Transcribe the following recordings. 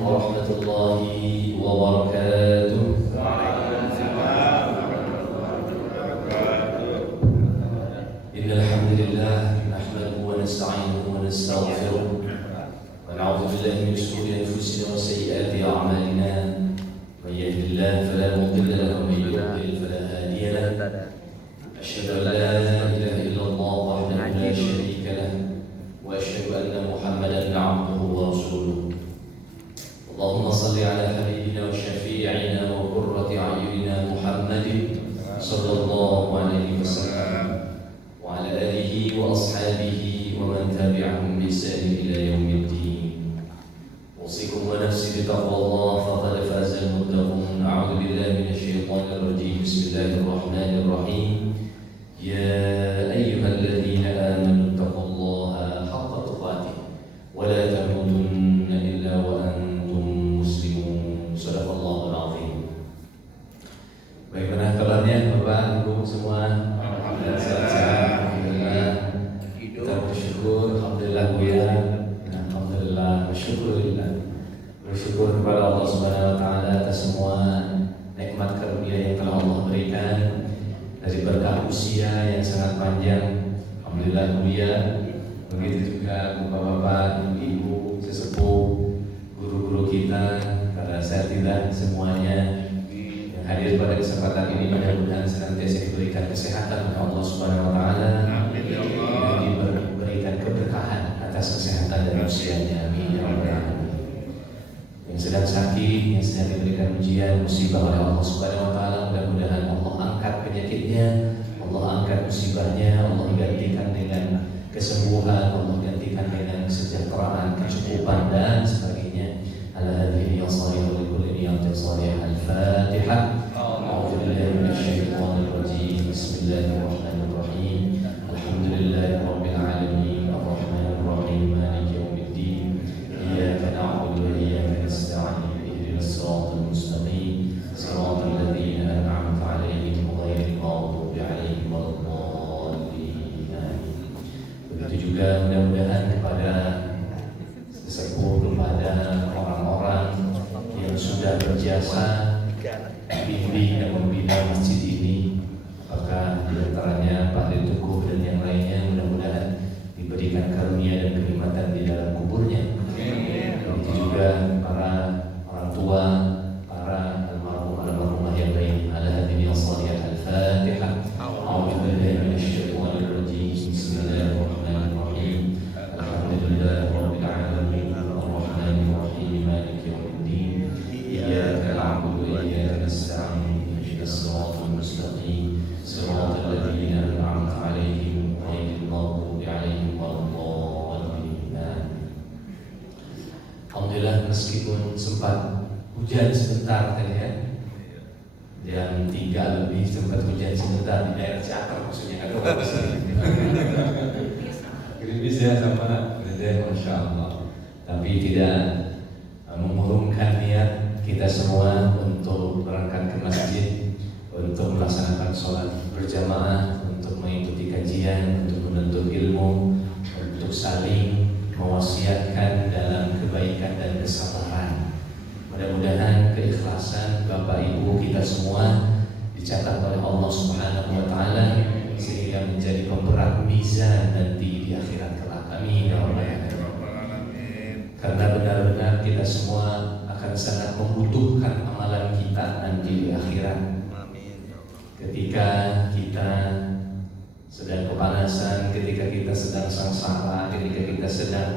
warahmatullahi wabarakatuh. Innal hamdalillah nahmaduhu wa nasta'inuhu wa nastaghfiruh wa na'udzu billahi min shururi anfusina wa sayyiati a'malina. Man yahdihillahu fala mudilla lahu wa man yudlil fala hadiya lahu. Asyhadu an la ilaha illallah wahdahu la syarika lahu wa asyhadu anna Muhammadan 'abduhu wa rasuluh. Allahumma salli ala habibina wa syafi'ina wa qurrati a'yunina Muhammadin sallallahu alaihi wasallam wa ala alihi wa ashabihi wa man tabi'ahum bi ihsan ila yaumiddin. Usikum wa nafsi bi taqwallah faqad faza al-muttaqun. A'udzu billahi minasy syaithanir rajim. Bismillahirrahmanirrahim. Ya ayyuhalladzina amanu taqullaha haqqa tuqatih wa la tamutunna illa wa antum muslimun. Shadaqallahul azim. Bagaimana kabarnya Bapak Ibu semua? Alhamdulillah sehat-sehat. Alhamdulillah. Kita bersyukur. Alhamdulillah Bu ya. Alhamdulillah. Bersyukur kepada Allah Subhanahu wa taala atas semua nikmat karunia yang telah Allah berikan, dari berkah usia yang sangat panjang. Alhamdulillah mulia. Begitu juga bapak-bapak, ibu-ibu, sesepuh, guru-guru kita, para asatidzah semuanya yang hadir pada kesempatan ini, mudah-mudahan senantiasa diberikan kesehatan oleh Allah Subhanahu wa taala, dan diberikan keberkahan atas kesehatan dan usianya. Amin ya rabbal alamin. Yang sedang sakit, yang sedang diberikan ujian, musibah oleh Allah Subhanahu wa taala, mudah-mudahan Allah angkat penyakitnya, Allah angkat musibahnya, Allah gantikan dengan kesembuhan, Allah gantikan dengan kesejahteraan, kecukupan dan sebagainya. Ala hadhihi ya salih wa kulli niyatin salih. Al-Fatihah. A'udzu billahi minasy syaithanir rajim. Bismillahirrahmanirrahim. Alhamdulillahirabbil alamin. Arrahmanir rahim. Maliki yaumiddin. Iyyaka na'budu wa iyyaka nasta'in. Ihdinas siratal mustaqim. Siratal ladzina an'amta 'alaihim ghairil maghdubi 'alaihim waladdallin. Begitu juga mudah-mudahan kepada sesepuh, kepada orang-orang yang sudah berjasa bimbing dan membina masjid ini, apakah diantaranya Pak Ditukuh dan yang lainnya, mudah-mudahan diberikan karunia dan kenikmatan di dalam kuburnya. Begitu juga para orang tua, para almarhumah yang lain. Ala hadhihi as-salihah. Al-Fatihah. A'udzu billahi minasy syaithanir rajim. Bismillahirrahmanirrahim. Alhamdulillahirabbil alamin. Arrahmanir rahim. Maliki yaumiddin. Iyyaka na'budu wa iyyaka nasta'in. Ihdinas siratal mustaqim. Siratal ladzina an'amta 'alaihim ghairil maghdubi 'alaihim waladdallin. Alhamdulillah, meskipun sempat hujan sebentar tadi ya, jam 3 lebih sempat hujan sebentar di daerah Ciater, maksudnya kan gerimis ya sama Dede, Masya Allah. Tapi tidak mengurungkan niat kita semua untuk berangkat ke masjid, untuk melaksanakan sholat berjamaah, untuk mengikuti kajian, untuk menuntut ilmu, untuk saling mewasiatkan dalam kebaikan dan kesabaran. Mudah-mudahan keikhlasan Bapak Ibu kita semua dicatat oleh Allah Subhanahu wa taala sehingga menjadi pemberat mizan nanti di akhirat kelak. Amin ya rabbal alamin. Karena benar-benar kita semua akan sangat membutuhkan amalan kita nanti di akhirat. Ketika kita sedang kepanasan, ketika kita sedang sengsara, ketika kita sedang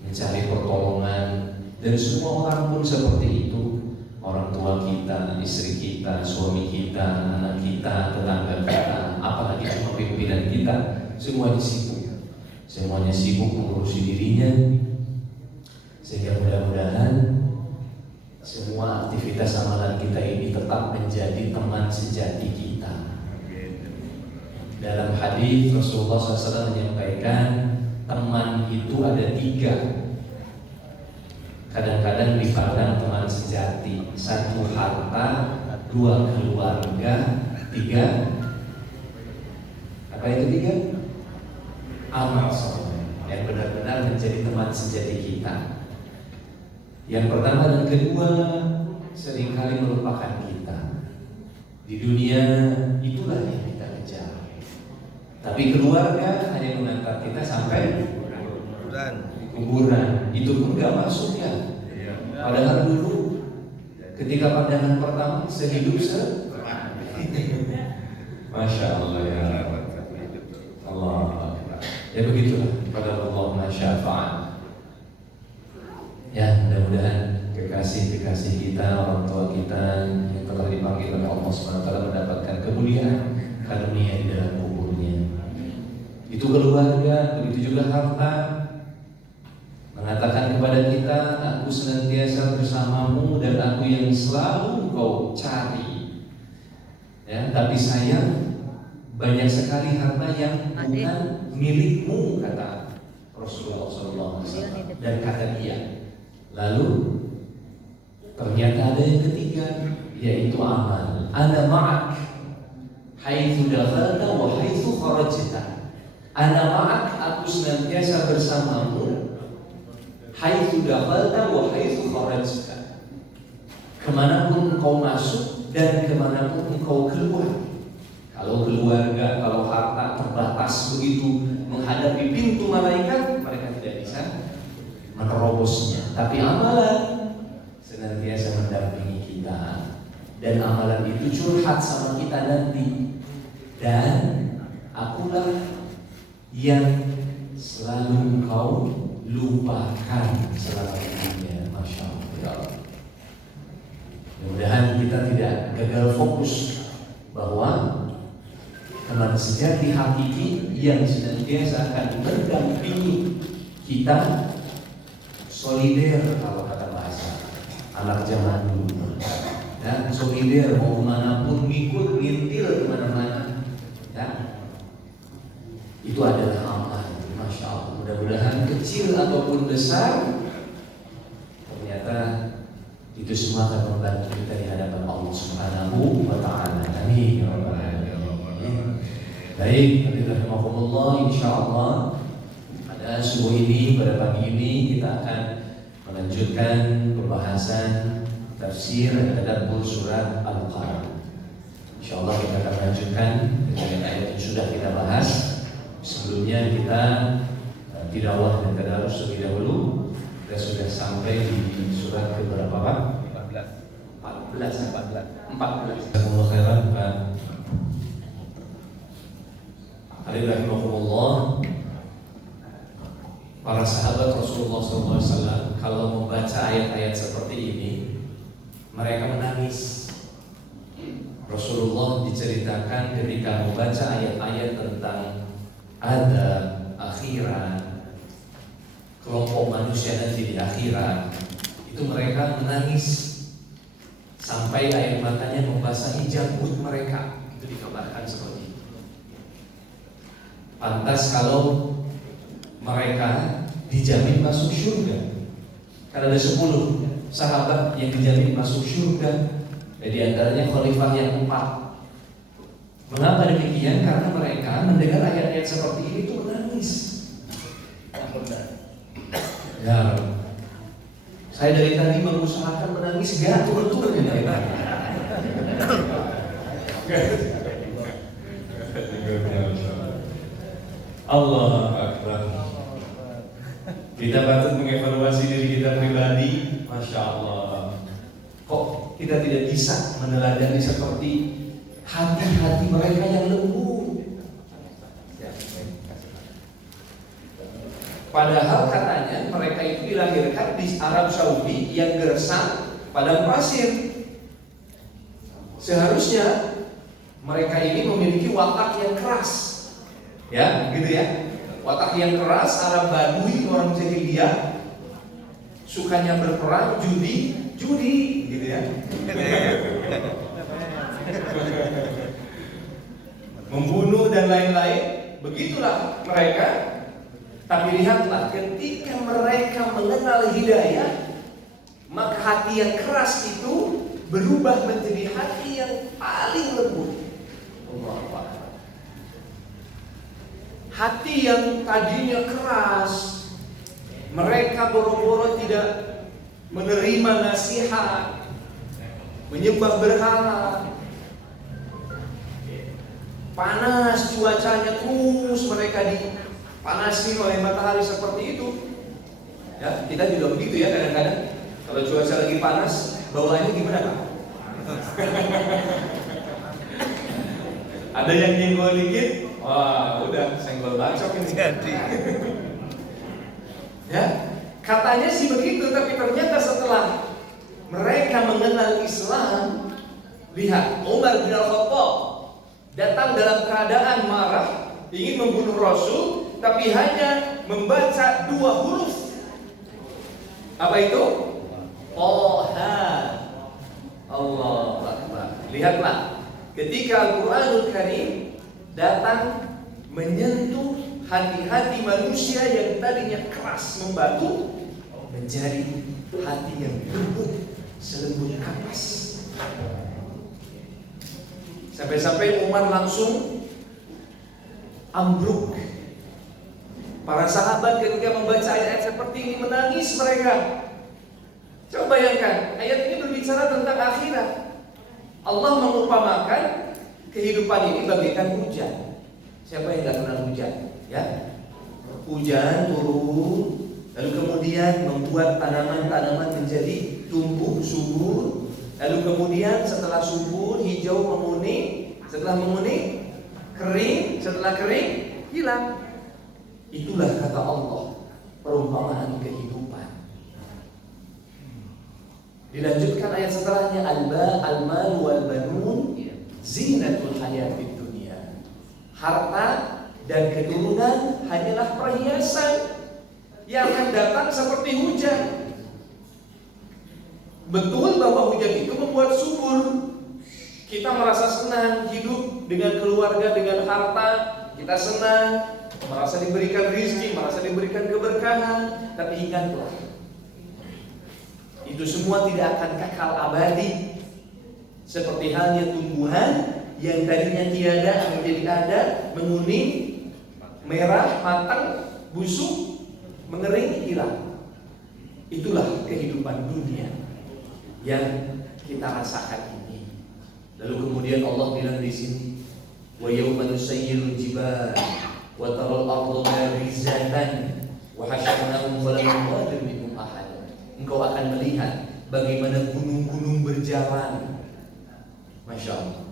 mencari pertolongan, dan semua orang pun seperti itu. Orang tua kita, istri kita, suami kita, anak kita, tetangga kita, apalagi cuma pimpinan kita, semuanya sibuk. Semuanya sibuk mengurusi dirinya. Sehingga mudah-mudahan semua aktivitas amalan kita ini tetap menjadi teman sejati kita. Dalam hadis Rasulullah SAW menyampaikan teman itu ada 3. Kadang-kadang dipandang teman sejati, 1 harta, 2 keluarga, 3 apa yang ketiga? Amal soleh yang benar-benar menjadi teman sejati kita. Yang pertama dan kedua seringkali melupakan kita. Di dunia itulah yang kita kejar. Tapi keluarga hanya mengantar kita sampai kuburan. Itu pun gak masuk ya. Padahal dulu ketika pandangan pertama sehidup Masya Allah ya Allah. Ya begitulah pada Allah masyafa'an. Ya mudah-mudahan kekasih-kekasih kita, orang tua kita yang telah dipanggil oleh Allah SWT mendapatkan kemuliaan karunia di dalam kuburnya. Itu keluarga, begitu juga harta. Mengatakan kepada kita, aku senantiasa bersamamu dan aku yang selalu kau cari. Ya, tapi sayang banyak sekali harta yang bukan milikmu, kata Rasulullah SAW. Dan kata dia, lalu ternyata ada yang ketiga, yaitu amal. Ana ma'ak haitsu dakhalta wa haitsu kharajta. Ana ma'ak, aku senantiasa bersamamu haitsu dakhalta wa haitsu kharajta. Kemanapun engkau masuk dan kemanapun engkau keluar. Kalau keluarga, kalau harta terbatas begitu menghadapi pintu malaikat, mereka tidak bisa menerobosnya. Tapi amalan senantiasa mendampingi kita, dan amalan itu curhat sama kita nanti. Dan akulah yang selalu engkau lupakan selama hidupnya. Masya Allah. Mudah-mudahan kita tidak gagal fokus bahwa teman sejati hakiki yang senantiasa akan mendampingi kita, solider kalau kata bahasa anak zaman dulu. Dan solider mau kemanapun, ngikut, ngintil kemana-mana. Ya. Itu adalah amal. Masya Allah. Mudah-mudahan kecil ataupun besar, ternyata itu semua akan membantu kita di hadapan Allah Subhanahu wa Ta'ala. Amin. Ya Rabbal Alamin. Baik, Alhamdulillah, insyaallah pada subuh ini, pada pagi ini kita akan melanjutkan pembahasan tafsir dan tadabbur surat Al-Qalam. Insyaallah kita akan lanjutkan dengan ayat yang sudah kita bahas. Sebelumnya kita tilawah dan tadarus terlebih dahulu. Kita sudah sampai di surat ke berapa Pak? 14. Jazakumullah khairan Pak. Alhamdulillah, para sahabat Rasulullah SAW kalau membaca ayat-ayat seperti ini, mereka menangis. Rasulullah diceritakan ketika membaca ayat-ayat tentang adab akhirat, kelompok manusia nanti di akhirat, itu mereka menangis sampai air matanya membasahi janggut mereka. Itu dikabarkan seperti itu. Pantas kalau mereka dijamin masuk surga. Karena ada 10 sahabat yang dijamin masuk surga. Dan di antaranya khalifah yang 4. Mengapa demikian? Karena mereka mendengar ayat-ayat seperti ini itu menangis. Ya, saya dari tadi mengusahakan menangis gak turun-turun ya. Allah Akbar. Kita patut mengevaluasi diri kita pribadi. Masya Allah. Kok kita tidak bisa meneladani seperti hati-hati mereka yang lembut? Padahal katanya mereka itu dilahirkan di Arab Saudi yang gersang padang pasir. Seharusnya mereka ini memiliki watak yang keras. Ya, gitu ya. Watak yang keras, Arab Badui, orang jahiliyah, sukanya berperang, judi, gitu ya. Membunuh dan lain-lain. Begitulah mereka. Tapi lihatlah, ketika mereka mengenal hidayah, maka hati yang keras itu berubah menjadi hati yang paling lembut. Allah. Hati yang tadinya keras, mereka boro-boro tidak menerima nasihat, menyembah berhala. Panas cuacanya, terus mereka dipanasi oleh matahari seperti itu. Ya, kita juga begitu ya kadang-kadang. Kalau cuaca lagi panas, bawaannya gimana Pak? Ada yang nyenggol dikit, wah udah senggol bacok ini. Jadi, ya katanya sih begitu, tapi ternyata setelah mereka mengenal Islam, lihat Umar bin Khattab datang dalam keadaan marah, ingin membunuh Rasul, tapi hanya membaca 2 huruf. Apa itu? Toha. Allahu Akbar. Lihatlah, ketika Al-Quranul Karim datang menyentuh hati-hati manusia yang tadinya keras membatu, menjadi hati yang lembut, selembut kapas. Sampai-sampai Umar langsung ambruk. Para sahabat ketika membaca ayat-ayat seperti ini menangis mereka. Coba bayangkan, ayat ini berbicara tentang akhirat. Allah mengumpamakan kehidupan ini bagaikan hujan. Siapa yang tidak kenal hujan? Ya, hujan turun, lalu kemudian membuat tanaman-tanaman menjadi tumbuh subur. Lalu kemudian setelah subur, hijau menguning, setelah menguning, kering, setelah kering, hilang. Itulah kata Allah, perumpamaan kehidupan. Dilanjutkan ayat setelahnya, al-mal wal banun zinatul hayatid dunia. Harta dan keturunan hanyalah perhiasan yang akan datang seperti hujan. Betul bahwa hujan itu membuat subur. Kita merasa senang hidup dengan keluarga, dengan harta. Kita senang, merasa diberikan rezeki, merasa diberikan keberkahan. Tapi ingatlah, itu semua tidak akan kekal abadi. Seperti halnya tumbuhan yang tadinya tiada menjadi ada, menguning, merah, matang, busuk, mengering, hilang. Itulah kehidupan dunia yang kita rasakan ini. Lalu kemudian Allah bilang di sini, wa yawma nusayyirul jibal wa taral arda barizatan wa hasyarnahum falam nughadiru minhum ahad. Engkau akan melihat bagaimana gunung-gunung berjalan. Masya Allah.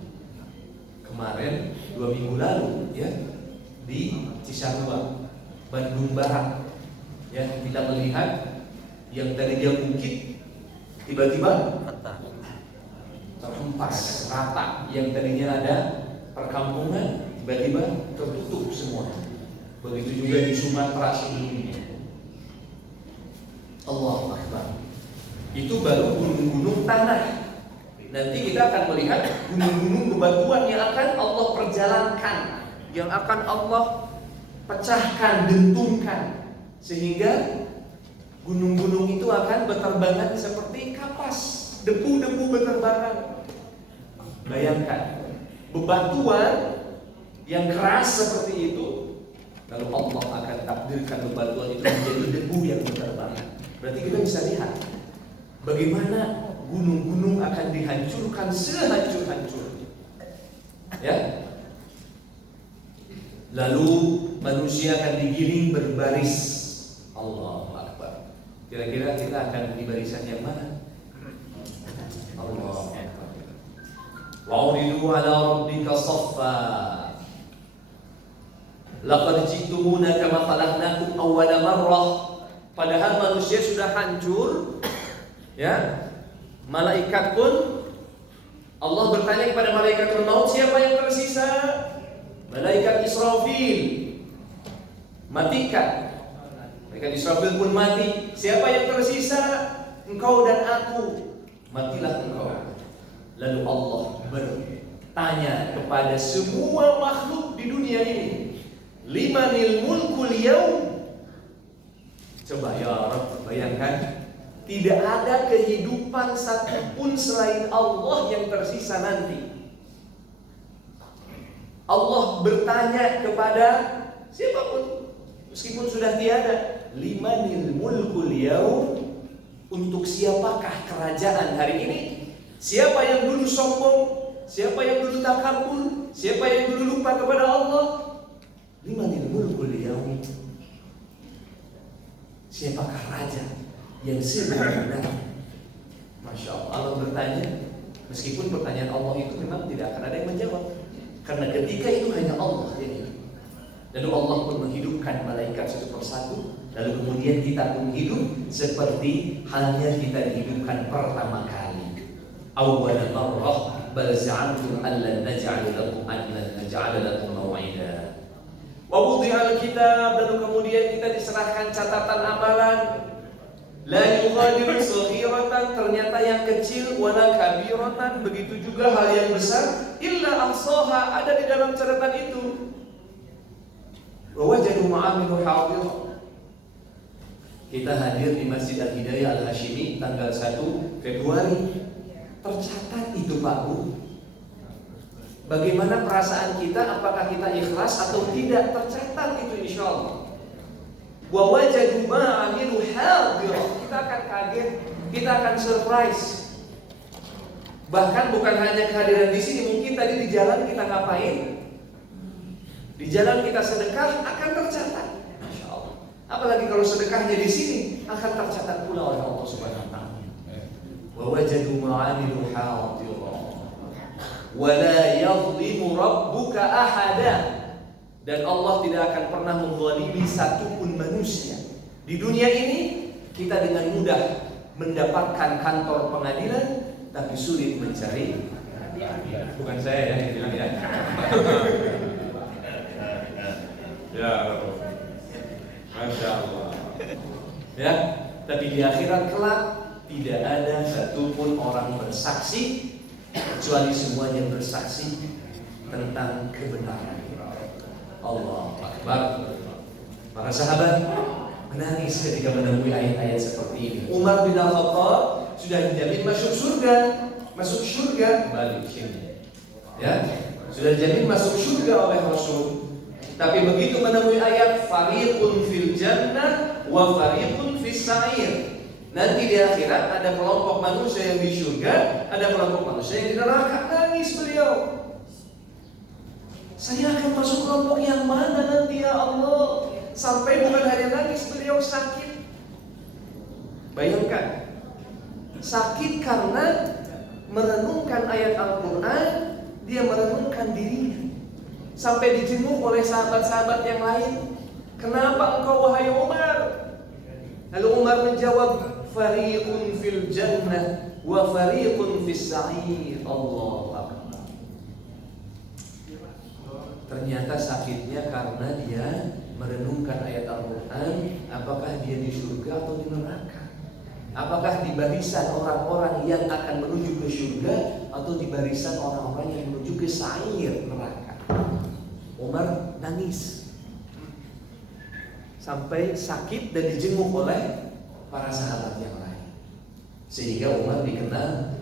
Kemarin 2 minggu lalu ya, di Cisarua, Bandung Barat, ya, kita melihat yang tadinya bukit tiba-tiba terhempas rata, yang tadinya ada perkampungan tiba-tiba tertutup semua. Begitu juga di Sumatera sebelumnya. Allahu Akbar. Itu baru gunung-gunung tanah. Nanti kita akan melihat gunung-gunung bebatuan yang akan Allah perjalankan, yang akan Allah pecahkan, dentungkan, sehingga gunung-gunung itu akan berterbangan seperti kapas, debu-debu berterbangan. Bayangkan, bebatuan yang keras seperti itu, lalu Allah akan takdirkan bebatuan itu menjadi debu yang berterbangan. Berarti kita bisa lihat bagaimana gunung-gunung akan dihancurkan sehancur-hancurnya. Ya. Lalu manusia akan digiring berbaris. Allahu Akbar. Kira-kira kita akan di barisan yang mana? Allahu Akbar. Wa'uridu ala rabbika saffa. Laqad ji'tumuna kama khalaqnakum awwala marrah. Padahal manusia sudah hancur. Ya. Malaikat pun, Allah bertanya kepada malaikatul maut, siapa yang tersisa? Malaikat Israfil, matikan. Malaikat Israfil pun mati. Siapa yang tersisa? Engkau dan aku. Matilah engkau. Lalu Allah bertanya kepada semua makhluk di dunia ini, limanil mulkul yaum. Coba ya Rabb, bayangkan, tidak ada kehidupan satupun selain Allah yang tersisa nanti. Allah bertanya kepada siapapun, meskipun sudah tiada, limanil mulkul yaum. Untuk siapakah kerajaan hari ini? Siapa yang dulu sombong? Siapa yang dulu takabur? Siapa yang dulu lupa kepada Allah? Limanil mulkul yaum. Siapakah raja yang sebenarnya? Masya Allah. Allah bertanya, meskipun pertanyaan Allah itu memang tidak akan ada yang menjawab, karena ketika itu hanya Allah yang hidup. Lalu Allah pun menghidupkan malaikat satu persatu. Lalu kemudian kita pun hidup seperti halnya kita dihidupkan pertama kali. Awwal marrah bal za'amtum an lan naj'ala lakum maw'ida. Wa wudi'al kitab, lalu kemudian kita diserahkan catatan amalan. La yughadiru saghiratan, ternyata yang kecil, wala kabiratan, begitu juga hal yang besar, illa ahsaha, ada di dalam catatan itu. Wa wajadu ma'amilu hadir. Kita hadir di Masjid Al-Hidayah Al-Hashimi tanggal 1 Februari. Tercatat itu Pak Bu. Bagaimana perasaan kita, apakah kita ikhlas atau tidak, tercatat itu insyaallah. Wa wajadu ma'amilu hadir. Kita akan kaget, kita akan surprise. Bahkan bukan hanya kehadiran di sini, mungkin tadi di jalan kita ngapain? Di jalan kita sedekah akan tercatat. Masya Allah. Apalagi kalau sedekahnya di sini akan tercatat pula oleh Allah Subhanahu wa taala. Wa wajadu ma'amilu hadira. Wa la yadhlimu rabbuka ahada. Dan Allah tidak akan pernah menzalimi satupun manusia. Di dunia ini kita dengan mudah mendapatkan kantor pengadilan, tapi sulit mencari. Bukan saya ya, itu ya. Ya, Masya Allah. Ya, tapi di akhirat kelak tidak ada satupun orang bersaksi kecuali semuanya bersaksi tentang kebenaran. Allah Akbar. Para sahabat menangis ketika menemui ayat-ayat seperti ini. Umar bin Al-Khattab sudah dijamin masuk surga kembali ke sini. Ya, sudah dijamin masuk surga oleh Rasul. Tapi begitu menemui ayat fariqun fil jannah wa fariqun fis sa'ir. Nanti di akhirat ada kelompok manusia yang di surga, ada kelompok manusia yang di neraka. Nangis beliau. Saya akan masuk kelompok yang mana nanti ya Allah? Sampai bukan hanya nangis, beliau sakit. Bayangkan, sakit karena merenungkan ayat Al-Quran, dia merenungkan dirinya. Sampai dijenguk oleh sahabat-sahabat yang lain. Kenapa engkau wahai Umar? Lalu Umar menjawab, fariqun fil jannah wa fariqun fis sa'ir. Allah Akbar. Ternyata sakitnya karena dia merenungkan ayat Al-Quran. Apakah dia di surga atau di neraka? Apakah di barisan orang-orang yang akan menuju ke surga atau di barisan orang-orang yang menuju ke sa'ir, neraka? Umar nangis sampai sakit dan dijenguk oleh para sahabat yang lain. Sehingga Umar dikenal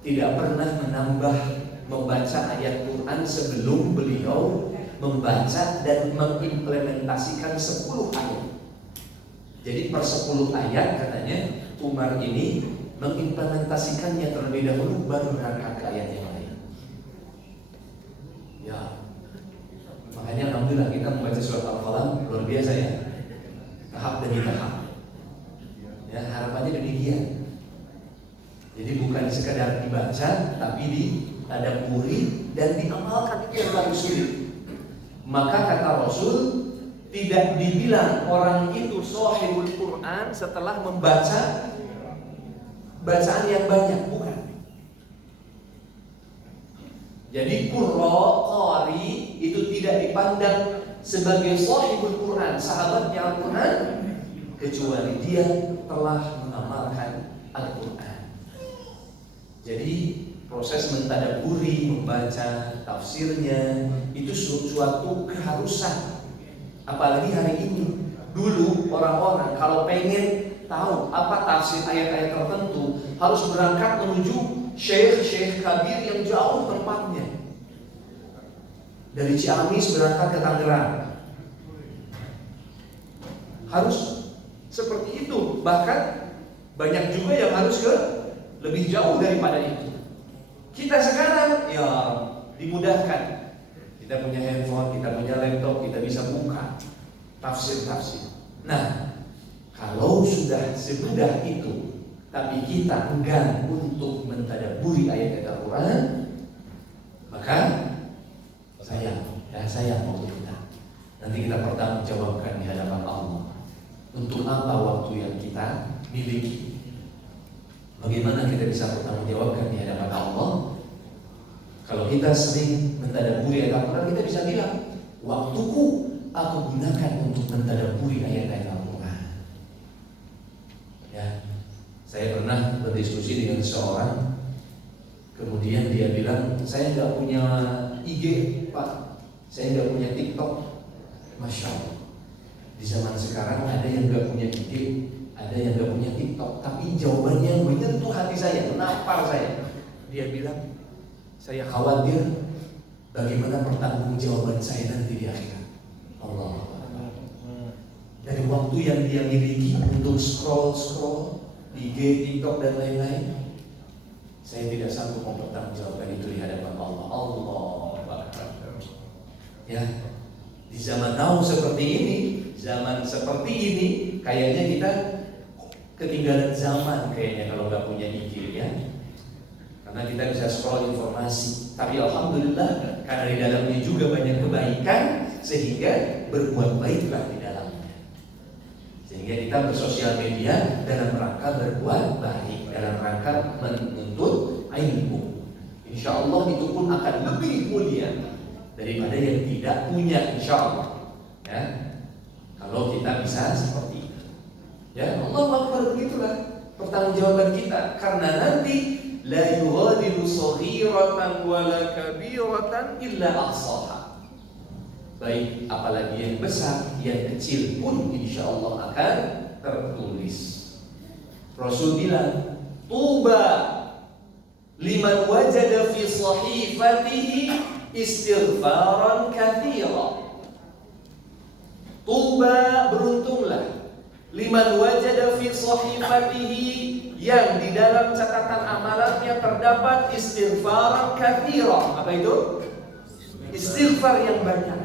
tidak pernah menambah membaca ayat Quran sebelum beliau membaca dan mengimplementasikan 10 ayat. Jadi per 10 ayat katanya Umar ini mengimplementasikannya terlebih dahulu baru berangkat ke ayat yang lain. Ya, makanya alhamdulillah kita membaca surat Al-Qalam luar biasa ya, tahap demi tahap. Ya, harapannya demikian. Jadi bukan sekadar dibaca, tapi ditadaburi dan diamalkan, itu yang paling sulit. Maka kata Rasul, tidak dibilang orang itu shahihul Quran setelah membaca bacaan yang banyak, bukan. Jadi qari itu tidak dipandang sebagai shahihul Quran, sahabatnya Al-Quran, kecuali dia telah mengamalkan Al-Quran. Jadi proses mentadaburi, membaca tafsirnya itu suatu keharusan. Apalagi hari ini. Dulu orang-orang kalau pengen tahu apa tafsir ayat-ayat tertentu harus berangkat menuju syekh kabir yang jauh tempatnya. Dari Ciamis berangkat ke Tangerang. Harus seperti itu. Bahkan Banyak juga yang harus ke lebih jauh daripada itu. Kita sekarang ya dimudahkan. Kita punya handphone, kita punya laptop, kita bisa buka tafsir-tafsir. Nah, kalau sudah semudah itu, tapi kita enggan untuk mentadaburi ayat Al-Quran, maka sayang waktu kita. Nanti kita pertanggungjawabkan di hadapan Allah. Untuk apa waktu yang kita miliki? Bagaimana kita bisa bertanggungjawabkan di hadapan Allah? Kalau kita sering mentadaburi ayat Al-Quran, kita bisa bilang, waktuku aku gunakan untuk mentadaburi ayat-ayat Al-Quran. Ya, saya pernah berdiskusi dengan seseorang, kemudian dia bilang, saya nggak punya IG, Pak, saya nggak punya TikTok. Masya Allah, di zaman sekarang ada yang nggak punya IG, ada yang nggak punya TikTok, tapi jawabannya menyentuh hati saya, menampar saya. Dia bilang, saya khawatir bagaimana pertanggungjawaban saya nanti di akhirat. Allah. Dari waktu yang dia miliki untuk scroll IG, TikTok dan lain-lain, saya tidak sanggup mempertanggungjawabkan itu di hadapan Allah. Allah. Ya, di zaman now seperti ini, zaman seperti ini, kayaknya kita ketinggalan zaman kayaknya kalau nggak punya IG ya. Karena kita bisa scroll informasi. Tapi alhamdulillah karena di dalamnya juga banyak kebaikan, sehingga berbuat baiklah di dalamnya. Sehingga kita bersosial media dalam rangka berbuat baik, dalam rangka menuntut ilmu. Insya Allah itu pun akan lebih mulia daripada yang tidak punya, insya Allah. Ya, kalau kita bisa seperti itu. Ya, Allah Akbar, begitulah pertanggungjawaban kita. Karena nanti la yughadiru saghiratan wala kabiratan illa ahsaha. Baik apalagi yang besar, yang kecil pun insya Allah akan tertulis. Rasul bilang, tuba liman wajada fi sahifatihi istighfaran katsira. Tuba, beruntunglah, liman wajada fi sahifatihi, yang di dalam catatan amalannya terdapat istighfaran katsira. Apa itu? Istighfar yang banyak.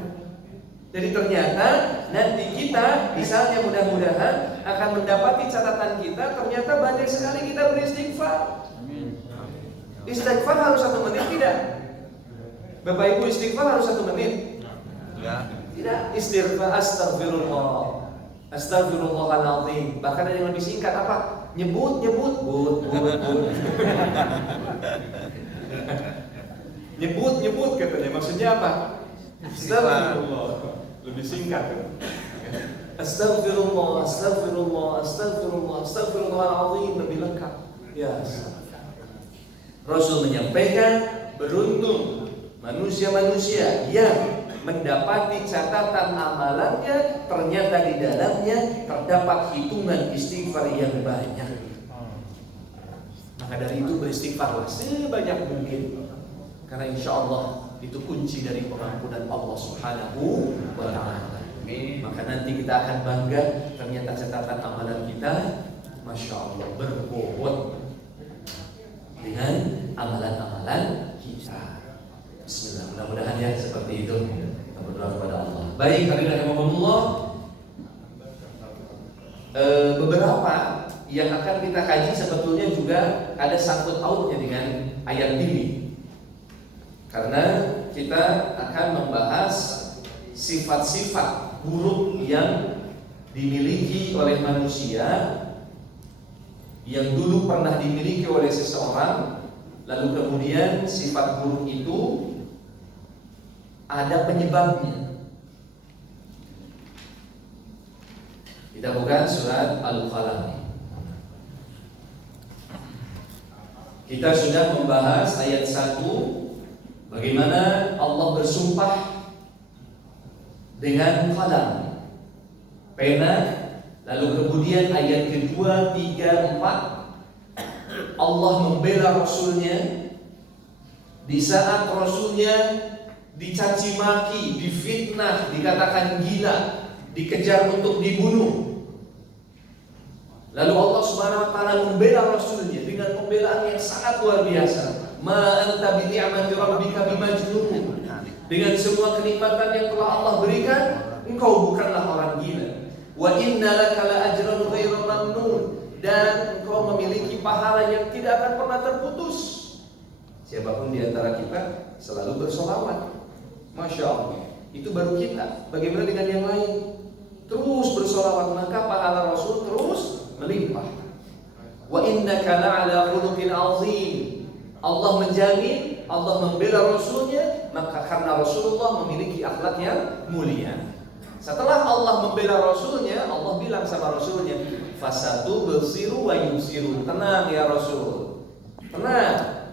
Jadi ternyata nanti kita misalnya mudah-mudahan akan mendapati catatan kita, ternyata banyak sekali kita beristighfar. Istighfar harus 1 menit tidak? Bapak Ibu, istighfar harus 1 menit? Tidak. Istighfar, astagfirullah, astagfirullahaladzim. Bahkan ada yang lebih singkat, apa? Nyebut. Nyebut katanya. Maksudnya apa? Astagfirullah. Lebih singkat. Astagfirullahaladzim. Lebih lengkap. Ya. Rasul menyampaikan, beruntung manusia-manusia yang mendapati catatan amalannya, ternyata di dalamnya terdapat hitungan istighfar yang banyak. Maka dari itu beristighfarlah sebanyak mungkin, karena insya Allah itu kunci dari pengampunan Allah Subhanahu wa Ta'ala. Maka nanti kita akan bangga, ternyata catatan amalan kita, masya Allah, berbobot dengan amalan-amalan kita. Bismillah, mudah-mudahan ya seperti itu. Kita berdoa kepada Allah. Baik, hadirin rahimakumullah. Beberapa yang akan kita kaji sebetulnya juga ada sangkut pautnya dengan ayat ini. Karena kita akan membahas sifat-sifat buruk yang dimiliki oleh manusia, yang dulu pernah dimiliki oleh seseorang, lalu kemudian sifat buruk itu ada penyebabnya. Kita buka surat Al-Qalam. Kita sudah membahas ayat 1, bagaimana Allah bersumpah dengan qalam, pena. Lalu kemudian ayat kedua, 3, 4, Allah membela Rasulnya di saat Rasulnya dicaci maki, difitnah, dikatakan gila, dikejar untuk dibunuh. Lalu Allah Subhanahu wa taala membela Rasulnya dengan pembelaan yang sangat luar biasa. Ma anta bi ni'mati rabbika bimajnun. Dengan semua kenikmatan yang telah Allah berikan, engkau bukanlah orang gila. Wa inna laka la ajran ghairu mamnun. Dan engkau memiliki pahala yang tidak akan pernah terputus. Siapapun di antara kita selalu bersolawat. Masya Allah. Itu baru kita. Bagaimana dengan yang lain? Terus bersolawat, maka pahala Rasul terus melimpah. Wa innaka la'ala khuluqin azim. Allah menjamin, Allah membela Rasulnya, maka karena Rasulullah memiliki akhlak yang mulia. Setelah Allah membela Rasulnya, Allah bilang sama Rasulnya, fasatu bersiru wa yusiru. Tenang ya Rasul, tenang.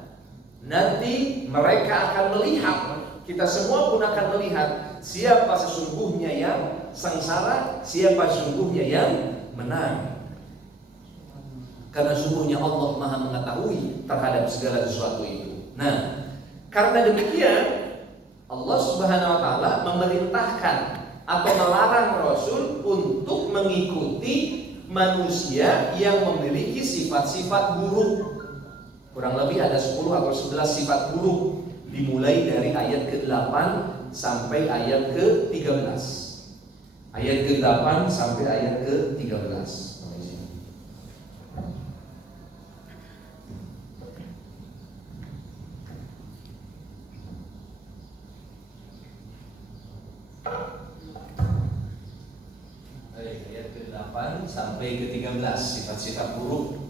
Nanti mereka akan melihat, kita semua pun akan melihat siapa sesungguhnya yang sengsara, siapa sesungguhnya yang menang. Karena sungguhnya Allah Maha mengetahui terhadap segala sesuatu itu. Nah, karena demikian Allah Subhanahu wa taala memerintahkan atau melarang Rasul untuk mengikuti manusia yang memiliki sifat-sifat buruk. Kurang lebih ada 10 atau 11 sifat buruk, dimulai dari ayat ke-8 sampai ayat ke-13. Ayat ke-8 sampai ayat ke-13. Ayat ke-8 sampai ke-13 sifat-sifat buruk.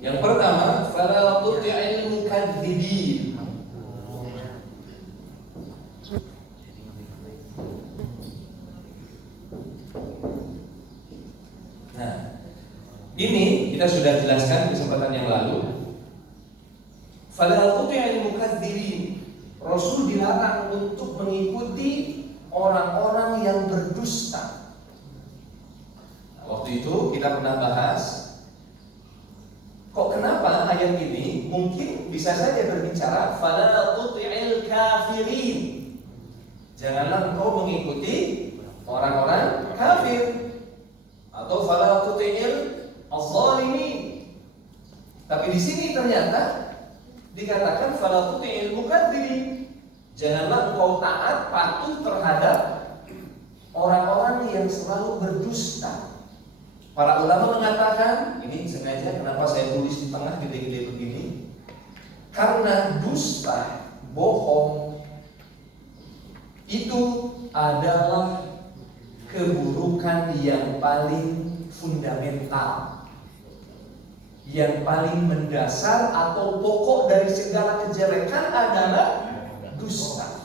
Yang pertama, fala tuti'il mukadzibin. Nah, ini kita sudah jelaskan di kesempatan yang lalu. Fala tuti'il mukadzibin. Rasul dilarang untuk mengikuti orang-orang yang berdusta. Waktu itu kita pernah bahas, kok kenapa ayat ini mungkin bisa saja berbicara fala tuti'il kafirin. Janganlah engkau mengikuti orang-orang kafir, atau fala tuti'il az-zalimin. Tapi di sini ternyata dikatakan fala tuti'il mukadzibin. Janganlah engkau taat patuh terhadap orang-orang yang selalu berdusta. Para ulama mengatakan, ini sengaja kenapa saya tulis di tengah gede-gede begini, karena dusta, bohong itu adalah keburukan yang paling fundamental, yang paling mendasar atau pokok dari segala kejelekan adalah dusta.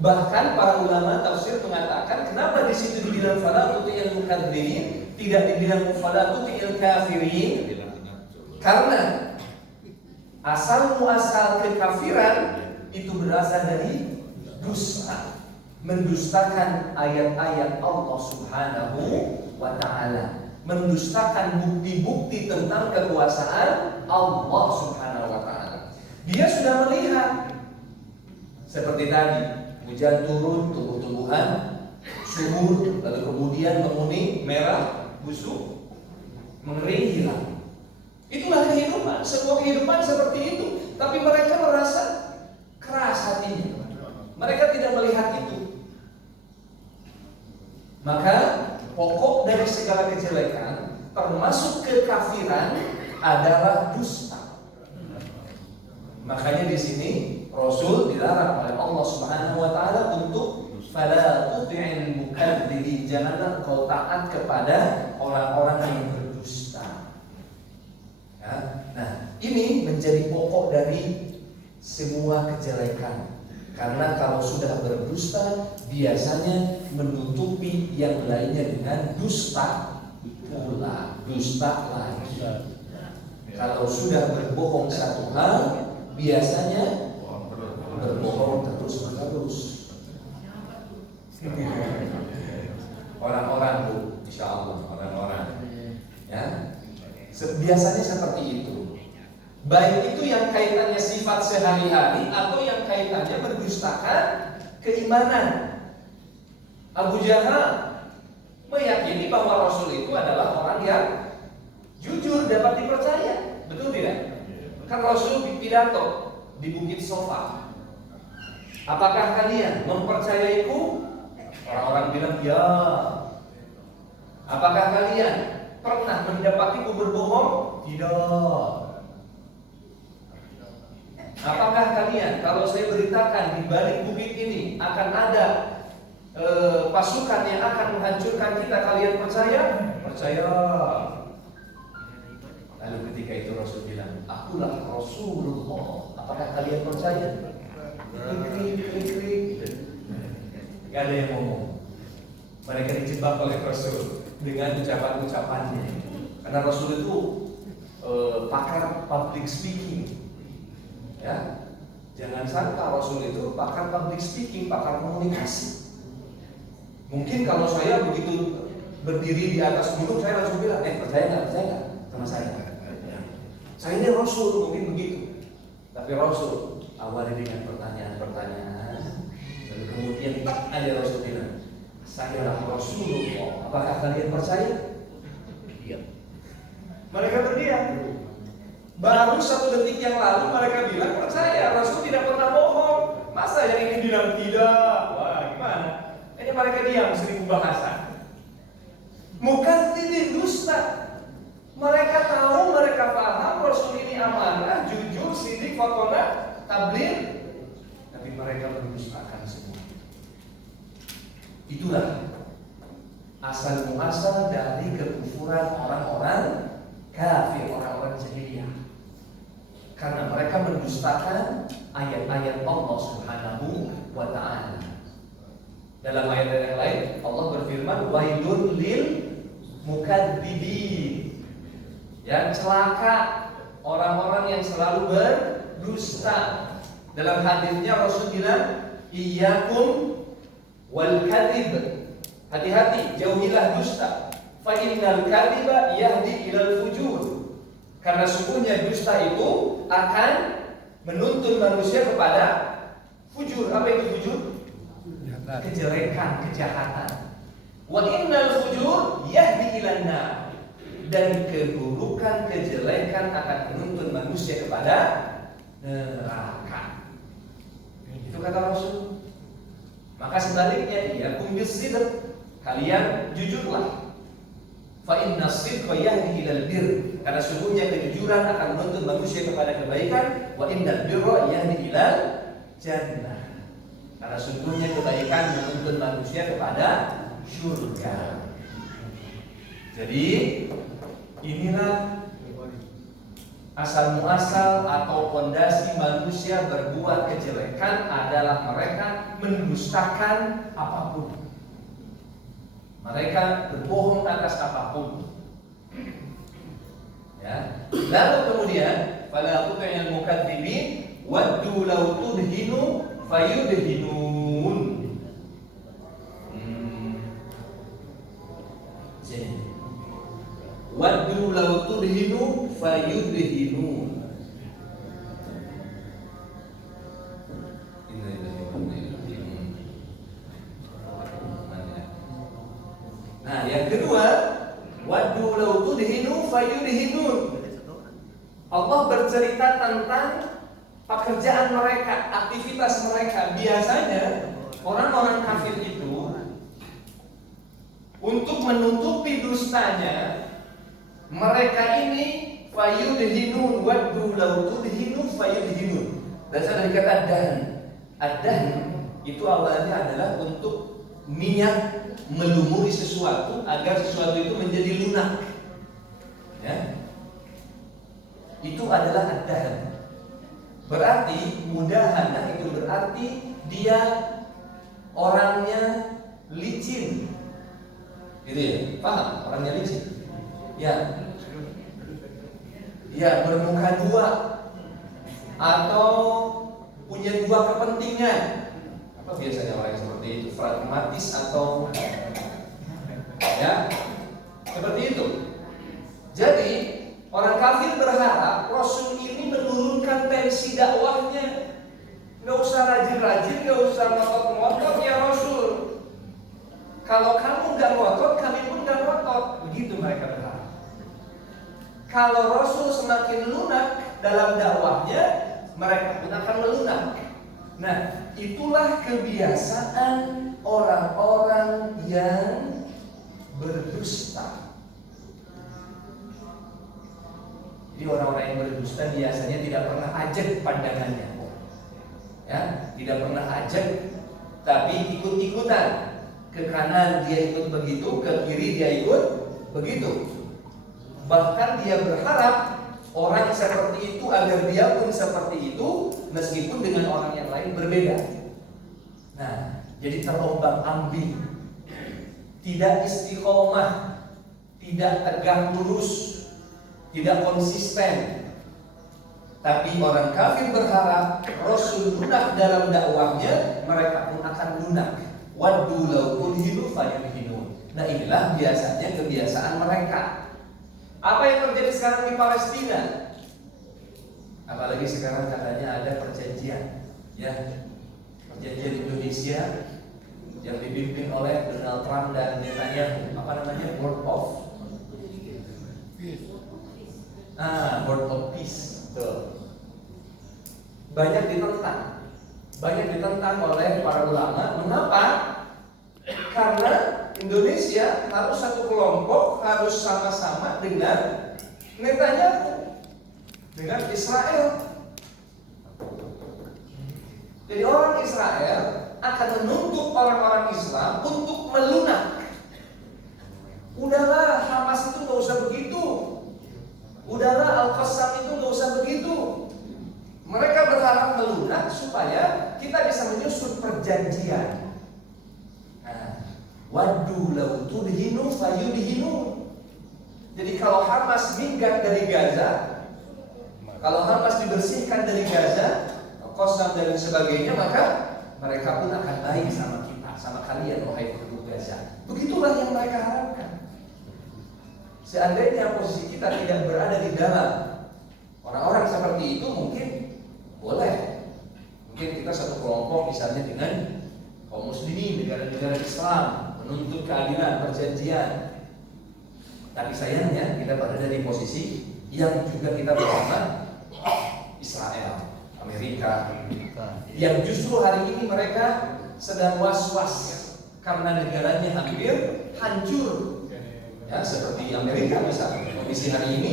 Bahkan para ulama tafsir mengatakan, kenapa di situ dibilang fala tuti'il mukadzibin, tidak dibilang fala tuti'il kafirin? Karena asal muasal kekafiran itu berasal dari dusta, mendustakan ayat-ayat Allah Subhanahu wa taala, mendustakan bukti-bukti tentang kekuasaan Allah Subhanahu wa taala. Dia sudah melihat seperti tadi, hujan turun, tumbuh-tumbuhan subur, lalu kemudian menguning, merah, busuk, mengering, hilang. Itulah kehidupan, semua kehidupan seperti itu. Tapi mereka merasa keras hatinya, mereka tidak melihat itu. Maka pokok dari segala kejelekan, termasuk kekafiran, adalah dusta. Makanya di sini Rasul dilarang oleh Allah Subhanahu wa taala untuk fala tuti'il mukadzibin. Janganlah engkau taat kepada orang-orang yang berdusta. Ya. Nah, ini menjadi pokok dari semua kejelekan. Karena kalau sudah berdusta, biasanya menutupi yang lainnya dengan dusta pula, dusta lagi. Kalau sudah berbohong satu hal, biasanya berbohong terus-menerus. Orang-orang Bu, insya Allah orang-orang, ya, biasanya seperti itu. Baik itu yang kaitannya sifat sehari-hari atau yang kaitannya mendustakan keimanan. Abu Jahal meyakini bahwa Rasul itu adalah orang yang jujur, dapat dipercaya. Betul tidak? Kan Rasul pidato di Bukit Sofa. Apakah kalian mempercayaiku? Orang-orang bilang ya. Apakah kalian pernah mendapatiku berbohong? Tidak. Apakah kalian kalau saya beritakan di balik bukit ini akan ada pasukan yang akan menghancurkan kita, kalian percaya? Percaya. Lalu ketika itu Rasul bilang, akulah Rasulullah. Apakah kalian percaya? Klik. Gak ada yang ngomong. Mereka dijebak oleh Rasul dengan ucapan-ucapannya. Karena Rasul itu pakar public speaking. Ya, jangan sangka Rasul itu pakar public speaking, pakar komunikasi. Mungkin kalau saya begitu berdiri di atas gunung, saya langsung bilang, percaya nggak sama saya? Saya ini Rasul, mungkin begitu. Tapi Rasul awali dengan pertanyaan-pertanyaan, lalu kemudian tak ada Rasul bilang, saya adalah Rasulullah. Apakah kalian percaya? Iya. Mereka berdiam. Baru 1 detik yang lalu mereka bilang percaya, Rasul tidak pernah bohong. Masa yang ini bilang tidak? Wah, gimana? Ini mereka diam 1000 bahasa. Mukadzibin, dusta. Mereka tahu, mereka paham Rasul ini amanah, jujur, sidik, fotona, tabligh, tapi mereka mendustakan semua. Itulah asal muasal dari kekufuran orang-orang kafir, orang-orang jahiliyah. Karena mereka mendustakan ayat-ayat Allah Subhanahu wa ta'ala. Dalam ayat yang lain Allah berfirman, wailun lil mukadzibin. Ya, celaka orang-orang yang selalu berdusta. Dalam hadisnya Rasul bilang, iyyakum wal kadzib. Hati-hati, jauhilah dusta. Fa innal kadziba yahdi ilal fujur. Karena sungguhnya dusta itu akan menuntun manusia kepada fujur. Apa itu fujur? Kejelekan, kejahatan. Wa innal fujur yahdi ilan nar. Dan keburukan, kejelekan akan menuntun manusia kepada neraka. Itu kata Rasul. Maka sebaliknya, iyyakum bis-sidq. Kalian jujurlah. Fa inna sidqa yahdi ilal bir. Karena sungguhnya kejujuran akan menuntun manusia kepada kebaikan. Wa innal birra yahdi ilal jannah. Karena sungguhnya kebaikan menuntun manusia kepada surga. Jadi inilah asal muasal atau fondasi manusia berbuat kejelekan adalah mereka mendustakan apapun. Mereka berbohong atas apapun. Ya. Lalu kemudian fala tuti'il mukadzibin waddu law tudhinu fayudhinun. Waddu law tudhinu fayudhinun. Nah, yang kedua, waddu law tudhinu fayudhinun. Allah bercerita tentang pekerjaan mereka, aktivitas mereka. Biasanya orang-orang kafir itu untuk menutupi dustanya, mereka ini fayudhinun, waddu law tudhinu fayudhinun. Dasar dari kata dan. Ad-dan itu awalnya adalah untuk minyak melumuri sesuatu agar sesuatu itu menjadi lunak. Ya. Itu adalah ad-dan. Berarti mudahana itu berarti dia orangnya licin. Gitu ya? Paham? Orangnya licin. Ya. Ya, bermuka dua atau punya dua kepentingan. Apa biasanya orang yang seperti itu? Pragmatis atau ya? Seperti itu. Jadi orang kafir berharap Rasul ini menurunkan tensi dakwahnya. Nggak usah rajin-rajin, nggak usah ngotot-ngotot ya Rasul. Kalau kamu nggak ngotot, kami pun nggak ngotot. Begitu mereka berharap. Kalau Rasul semakin lunak dalam dakwahnya, mereka pun akan melunak. Nah, itulah kebiasaan orang-orang yang berdusta. Jadi orang-orang yang berdusta biasanya tidak pernah ajak pandangannya, ya, tidak pernah ajak, tapi ikut-ikutan. Ke kanan dia ikut begitu, ke kiri dia ikut begitu. Bahkan dia berharap orang seperti itu agar dia pun seperti itu, meskipun dengan orang yang lain berbeda. Nah, jadi terombang-ambing, tidak istiqomah, tidak tegak lurus, tidak konsisten. Tapi orang kafir berharap Rasul lunak dalam dakwahnya, mereka pun akan lunak. Waddu law tudhinu fayudhinun. Nah, inilah biasanya kebiasaan mereka. Apa yang terjadi sekarang di Palestina? Apalagi sekarang katanya ada perjanjian, ya, perjanjian Indonesia yang dipimpin oleh Donald Trump dan Netanyahu. Apa namanya? World of Peace. Tuh. Banyak ditentang oleh para ulama. Mengapa? Karena Indonesia harus satu kelompok, harus sama-sama dengan Netanyahu, dengan Israel. Jadi orang Israel akan menuntut orang-orang Islam untuk melunak. Udahlah, Hamas itu gak usah begitu. Udahlah, Al-Qassam itu gak usah begitu. Mereka berharap melunak supaya kita bisa menyusun perjanjian. Nah, waddu law tudhinu fayudhinu. Jadi kalau Hamas minggat dari Gaza, kalau Hamas dibersihkan dari Gaza, Qassam dan sebagainya, maka mereka pun akan baik sama kita, sama kalian, wahai penduduk Gaza. Begitulah yang mereka harapkan. Seandainya posisi kita tidak berada di dalam orang-orang seperti itu, mungkin boleh. Mungkin kita satu kelompok misalnya dengan kaum muslimin, negara-negara Islam, menuntut keadilan, perjanjian. Tapi sayangnya kita berada di posisi yang juga kita bersama Israel, Amerika, yang justru hari ini mereka sedang was-was karena negaranya hampir hancur. Ya, seperti Amerika misalnya, kondisi hari ini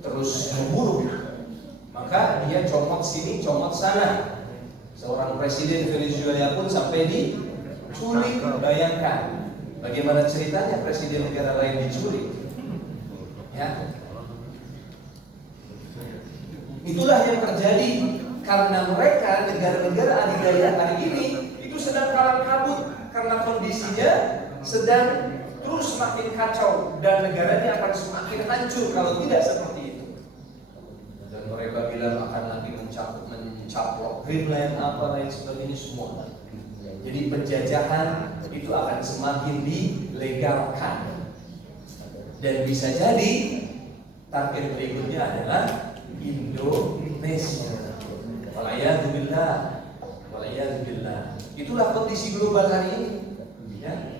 terus memburuk. Maka dia comot sini, comot sana. Seorang presiden Venezuela pun sampai diculik. Bayangkan bagaimana ceritanya presiden negara lain diculik. Ya. Itulah yang terjadi karena mereka negara-negara adidaya hari ini itu sedang kalang kabut karena kondisinya sedang terus semakin kacau dan negaranya akan semakin hancur kalau tidak seperti itu. Dan mereka bilang akan lagi mencaplok Greenland apa lain sebagainya semua. Jadi penjajahan itu akan semakin dilegalkan. Dan bisa jadi target berikutnya adalah Indonesia. Walayyazubillah. Itulah kondisi global hari ini. Ya.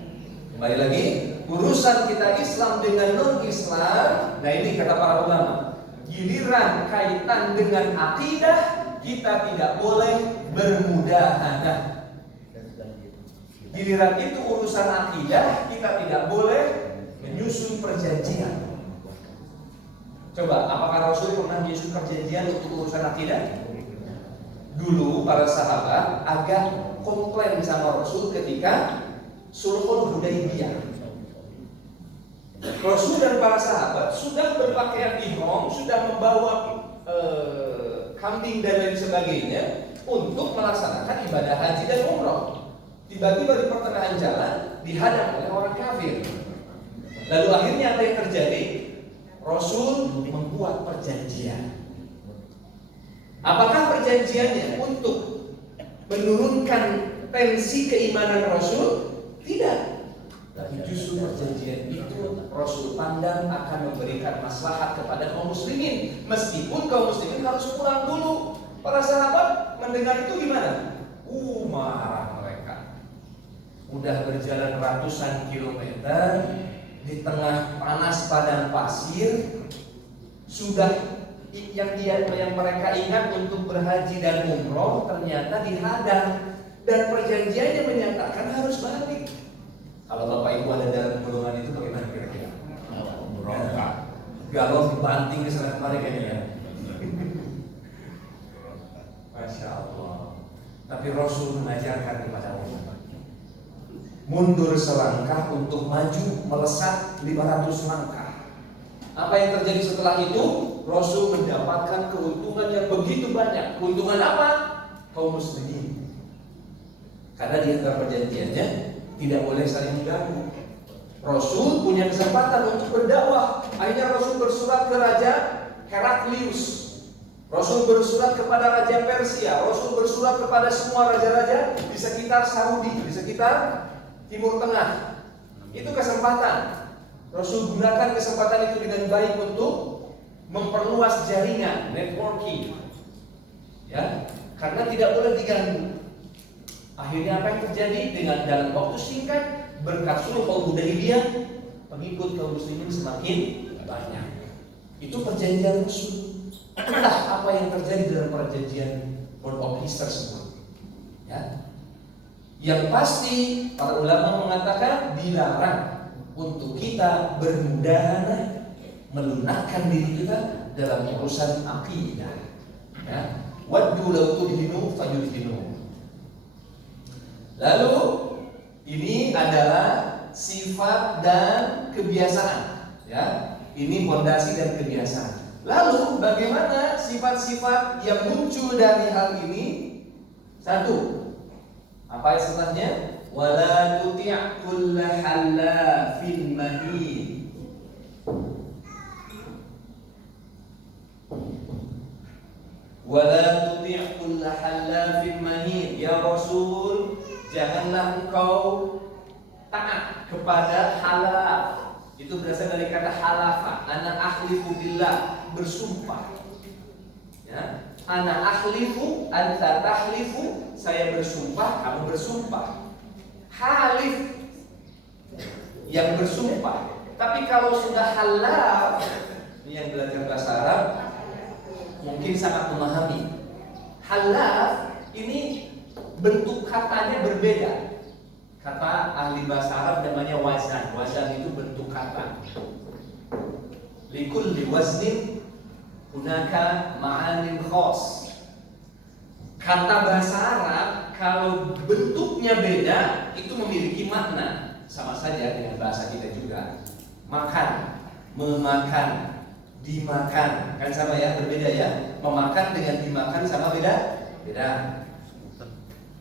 Kembali lagi, urusan kita Islam dengan non-Islam. Nah ini kata para ulama, giliran kaitan dengan akidah, kita tidak boleh bermudahanah. Giliran itu urusan akidah, kita tidak boleh menyusun perjanjian. Coba, apakah Rasul pernah menyusun perjanjian untuk urusan akidah? Dulu para sahabat agak komplain sama Rasul ketika Sulhul Hudaybiyah. Rasul dan para sahabat sudah berpakaian ihram, sudah membawa kambing dan lain sebagainya untuk melaksanakan ibadah haji dan umrah. Tiba-tiba di pertengahan jalan dihadang oleh orang kafir. Lalu akhirnya apa yang terjadi? Rasul membuat perjanjian. Apakah perjanjiannya untuk menurunkan tensi keimanan Rasul? Tidak. Tapi justru perjanjian itu Rasul pandang akan memberikan maslahat kepada kaum muslimin. Meskipun kaum muslimin harus pulang dulu. Para sahabat mendengar itu gimana? Marah mereka. Udah berjalan ratusan kilometer di tengah panas padang pasir, sudah yang mereka ingat untuk berhaji dan umroh ternyata dihadang, dan perjanjiannya menyatakan harus balik. Kalau Bapak Ibu ada dalam golongan itu bagaimana kira-kira? Berontak, galau dibanting ke sana kemari kayaknya ya. Masya Allah. Tapi Rasul mengajarkan kepada umat mundur selangkah untuk maju melesat 500 langkah. Apa yang terjadi setelah itu? Rasul mendapatkan keuntungan yang begitu banyak. Keuntungan apa? Kaum muslimin. Karena di antara perjanjiannya tidak boleh saling mengganggu. Rasul punya kesempatan untuk berdakwah. Akhirnya Rasul bersurat ke Raja Heraklius. Rasul bersurat kepada Raja Persia. Rasul bersurat kepada semua raja-raja di sekitar Saudi, di sekitar Timur Tengah. Itu kesempatan. Rasul gunakan kesempatan itu dengan baik untuk memperluas jaringan, networking. Ya, karena tidak boleh diganggu. Akhirnya apa yang terjadi? Dengan dalam waktu singkat, berkat sulhul Hudaybiyah, pengikut kaum muslimin semakin banyak. Itu perjanjian Rasul. Itulah apa yang terjadi dalam perjanjian World of Peace tersebut. Ya. Yang pasti para ulama mengatakan dilarang untuk kita bermudahana melunakkan diri kita dalam urusan akidah. Ya. Waddu law tudhinu fayudhinu. Lalu ini adalah sifat dan kebiasaan, ya. Ini fondasi dan kebiasaan. Lalu bagaimana sifat-sifat yang muncul dari hal ini? Satu, apa istilahnya? Wala tuti' kulla halafin mahin. Wala tuti' kulla halafin mahin. Ya Rasul, janganlah engkau taat kepada halaf. Itu berasal dari kata halafa. Ana ahlifu billah, bersumpah. Ya, ana ahlifu, anta tahlifu, saya bersumpah, kamu bersumpah. Halif yang bersumpah. Tapi kalau sudah halaf, ini yang belajar bahasa Arab mungkin sangat memahami. Halaf ini bentuk katanya berbeda. Kata ahli bahasa Arab namanya wazan. Wazan itu bentuk kata. Likulli waznin hunaka ma'anin khas. Kata bahasa Arab kalau bentuknya beda itu memiliki makna. Sama saja dengan bahasa kita juga. Makan, memakan, dimakan, kan sama ya, berbeda ya. Memakan dengan dimakan sama beda? Beda.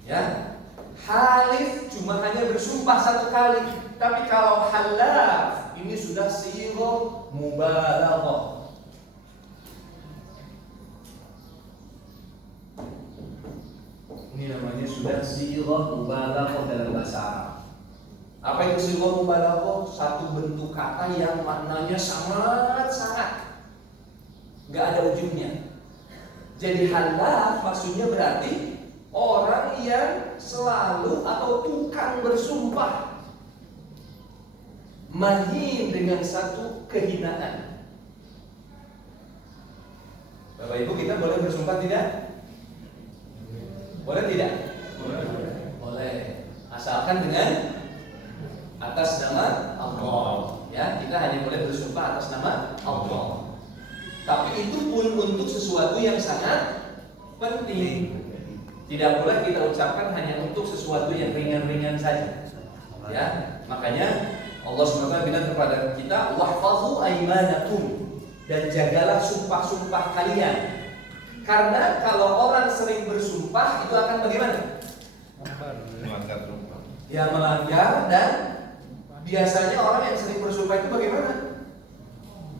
Ya. Halif cuma hanya bersumpah satu kali. Tapi kalau halaf ini sudah sighah mubalaghah. Ini namanya sudah sighah mubalaghah dalam bahasa Arab. Apa itu sighah mubalaghah? Satu bentuk kata yang maknanya sangat-sangat nggak ada ujungnya. Jadi halaf maksudnya berarti orang yang selalu atau tukang bersumpah, mahin dengan satu kehinaan. Bapak Ibu, kita boleh bersumpah tidak? Boleh tidak? Boleh. Asalkan dengan atas nama Allah. Ya, kita hanya boleh bersumpah atas nama Allah. Tapi itu pun untuk sesuatu yang sangat penting. Tidak boleh kita ucapkan hanya untuk sesuatu yang ringan-ringan saja. Ya, makanya Allah SWT bilang kepada kita, wahfazu aimanakum, dan jagalah sumpah-sumpah kalian. Karena kalau orang sering bersumpah itu akan bagaimana? Melanggar sumpah. Ya, melanggar. Dan biasanya orang yang sering bersumpah itu bagaimana?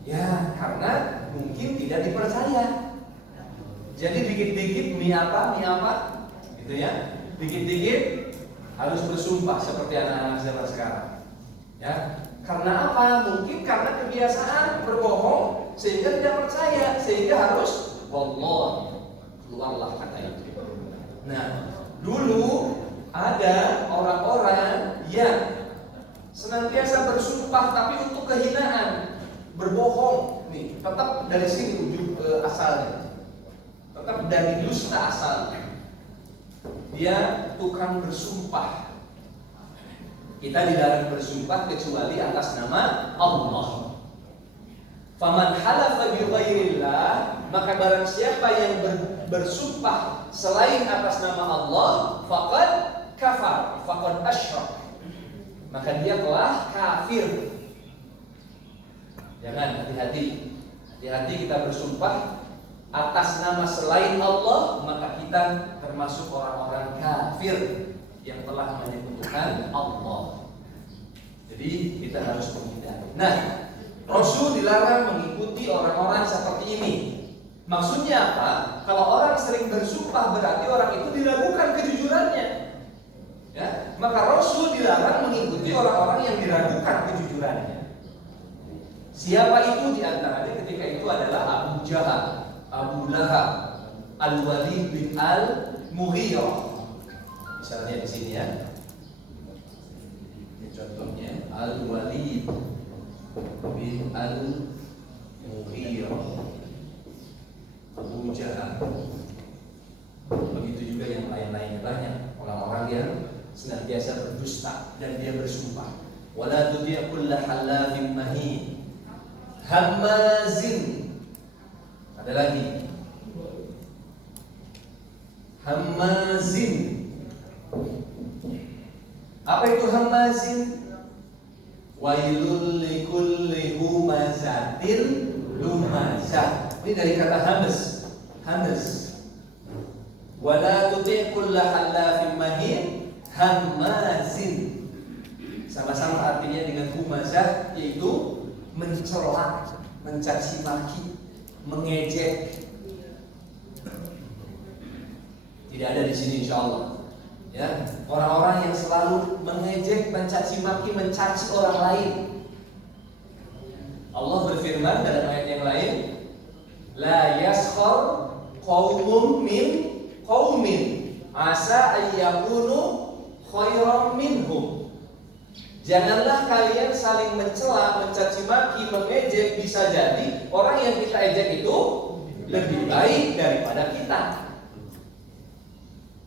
Ya, karena mungkin tidak dipercaya. Jadi dikit-dikit mi apa, gitu ya. Dikit-dikit harus bersumpah seperti anak-anak zaman sekarang. Ya, karena apa? Mungkin karena kebiasaan berbohong sehingga tidak percaya, sehingga harus wallah, keluarlah kata itu. Nah, dulu ada orang-orang yang senantiasa bersumpah tapi untuk kehinaan, berbohong. Nih, tetap dari sini ujung asalnya. Tetap dari dusta asalnya. Dia tukang bersumpah. Kita dilarang bersumpah kecuali atas nama Allah. Faman halafa bi ghairillah, maka barang siapa yang bersumpah selain atas nama Allah, faqad kafar, faqad asyrak. Maka dia telah kafir. Jangan, hati-hati. Hati-hati kita bersumpah atas nama selain Allah, maka kita termasuk orang-orang kafir yang telah menyekutukan Allah. Jadi kita harus menghindari. Nah, Rasul dilarang mengikuti orang-orang seperti ini. Maksudnya apa? Kalau orang sering bersumpah berarti orang itu diragukan kejujurannya. Ya, maka Rasul dilarang mengikuti orang-orang yang diragukan kejujurannya. Siapa itu diantaranya ketika itu adalah Abu Jahal, Abu Lahab, Al-Walid bin Al-Mughirah. Misalnya di sini ya. Ini contohnya Al-Walid bin Al-Mughirah, Abu Jahal. Begitu juga yang lain-lainnya, banyak orang-orang yang senantiasa berdusta dan dia bersumpah. Wala tuti' kulla halafin mahin hammazin. Ada lagi hammazin. Apa itu hammazin? Wailul likulli humazatin lumazah. Ini dari kata hamas. Hamas. Wala tuti' kulla halafin mahin hammazin. Sama-sama artinya dengan humazah, yaitu mencela, mencaci maki, mengejek. Tidak ada di sini insyaallah. Ya, orang-orang yang selalu mengejek, mencaci maki, mencaci orang lain. Allah berfirman dalam ayat yang lain, la yaskhar qaumun min qaumin asa ayyakunu khairan minhum. Janganlah kalian saling mencela, mencaci maki, mengejek. Bisa jadi orang yang kita ejek itu lebih baik daripada kita.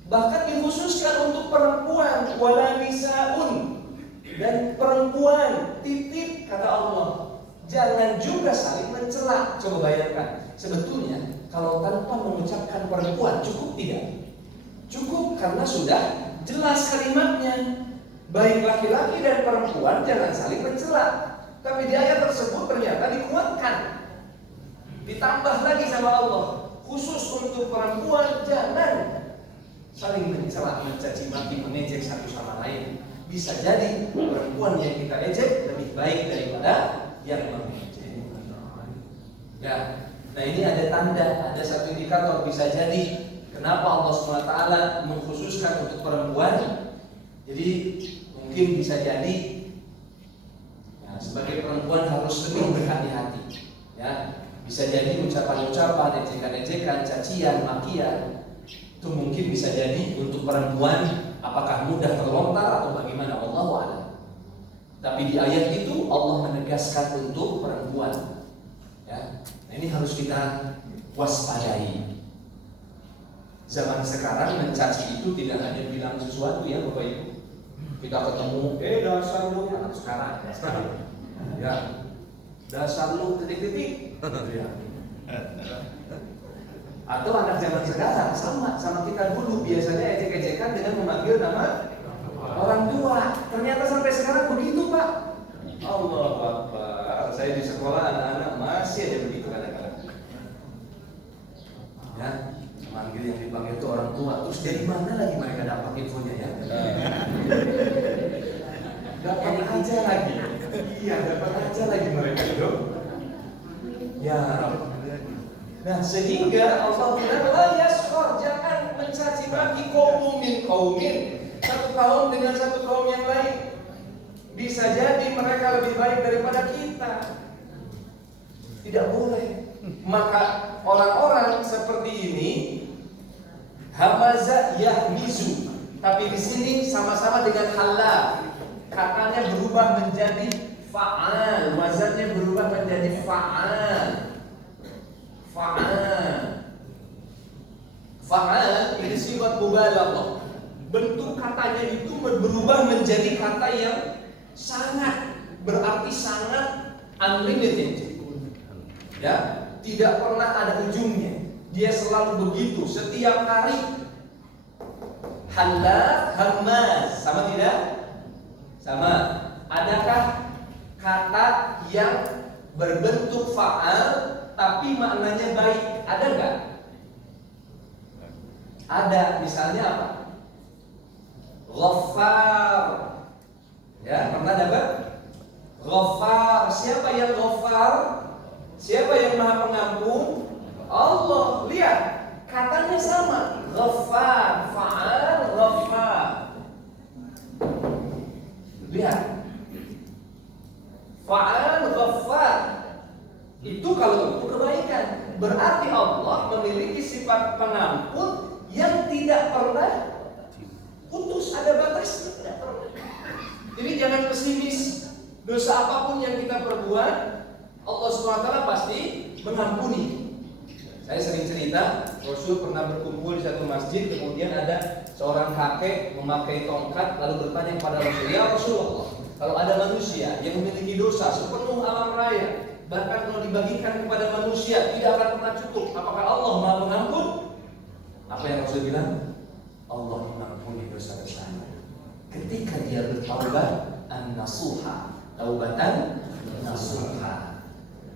Bahkan dikhususkan untuk perempuan, wala nisaun, dan perempuan, titip kata Allah. Jangan juga saling mencela. Coba bayangkan, sebetulnya kalau tanpa mengucapkan perempuan cukup tidak? Cukup karena sudah jelas kalimatnya. Baik laki-laki dan perempuan jangan saling mencela. Tapi di ayat tersebut ternyata dikuatkan, ditambah lagi sama Allah, khusus untuk perempuan jangan saling mencela, mencaci maki, mengejek satu sama lain. Bisa jadi perempuan yang kita ejek lebih baik daripada yang mengejek. Ya, nah ini ada tanda, ada satu indikator bisa jadi kenapa Allah SWT mengkhususkan untuk perempuan. Jadi mungkin bisa jadi sebagai perempuan harus lebih berhati-hati. Ya, bisa jadi ucapan-ucapan, ejekan-ejekan, cacian, makian itu mungkin bisa jadi untuk perempuan apakah mudah terlontar atau bagaimana, Allahu a'lam. Tapi di ayat itu Allah menegaskan untuk perempuan. Ya, nah ini harus kita waspadai. Zaman sekarang mencaci itu tidak hanya bilang sesuatu ya Bapak Ibu. Kita ketemu, dasar lu anak sekarang. Ya, dasar lu titik-titik. Ya. Atau anak zaman sekarang sama kita dulu biasanya ejek-ejekan dengan memanggil nama orang tua. Ternyata sampai sekarang begitu Pak. Allah Akbar. Saya di sekolah anak-anak masih aja begitu kadang-kadang. Ya, manggil yang dipanggil itu orang tua. Terus dari mana lagi mereka dapat infonya ya? Dapat aja lagi. Iya, dapat aja lagi mereka itu. Ya. Nah, sehingga Allah bilang la yaskhar, jangan mencaci maki qaumun min qaumin, satu kaum dengan satu kaum yang lain. Bisa jadi mereka lebih baik daripada kita. Tidak boleh. Maka orang-orang seperti ini hamaza yahmizu, tapi di sini sama-sama dengan halal. Katanya berubah menjadi fa'al, wazannya berubah menjadi fa'al. Fa'al ini sifat mubalaghah. Bentuk katanya itu berubah menjadi kata yang sangat, berarti sangat unlimited. Ya, tidak pernah ada ujungnya. Dia selalu begitu setiap hari. Halal, hamaz, sama tidak? Sama. Adakah kata yang berbentuk fa'al tapi maknanya baik? Ada enggak? Ada. Misalnya apa? Ghaffar. Ya, pernah dapat? Ghaffar. Siapa yang Ghaffar? Siapa yang Maha Pengampun? Allah. Lihat, katanya sama. Ghaffar, fa'al, ghaffar. Lihat. Fa'al, ghaffar. Itu kalau itu kebaikan. Berarti Allah memiliki sifat pengampun yang tidak pernah putus, ada batasnya, tidak pernah. Jadi jangan pesimis. Dosa apapun yang kita perbuat, Allah SWT pasti mengampuni. Saya sering cerita, Rasul pernah berkumpul di satu masjid, kemudian ada seorang kakek memakai tongkat lalu bertanya kepada Rasul, "Ya Rasulullah, kalau ada manusia yang memiliki dosa sepenuh alam raya, bahkan kalau dibagikan kepada manusia tidak akan pernah cukup, apakah Allah Maha Pengampun?" Apa yang Rasul bilang? Allah mengampuni dosa besarnya ketika dia bertaubat an-nasuha, taubatan nasuha.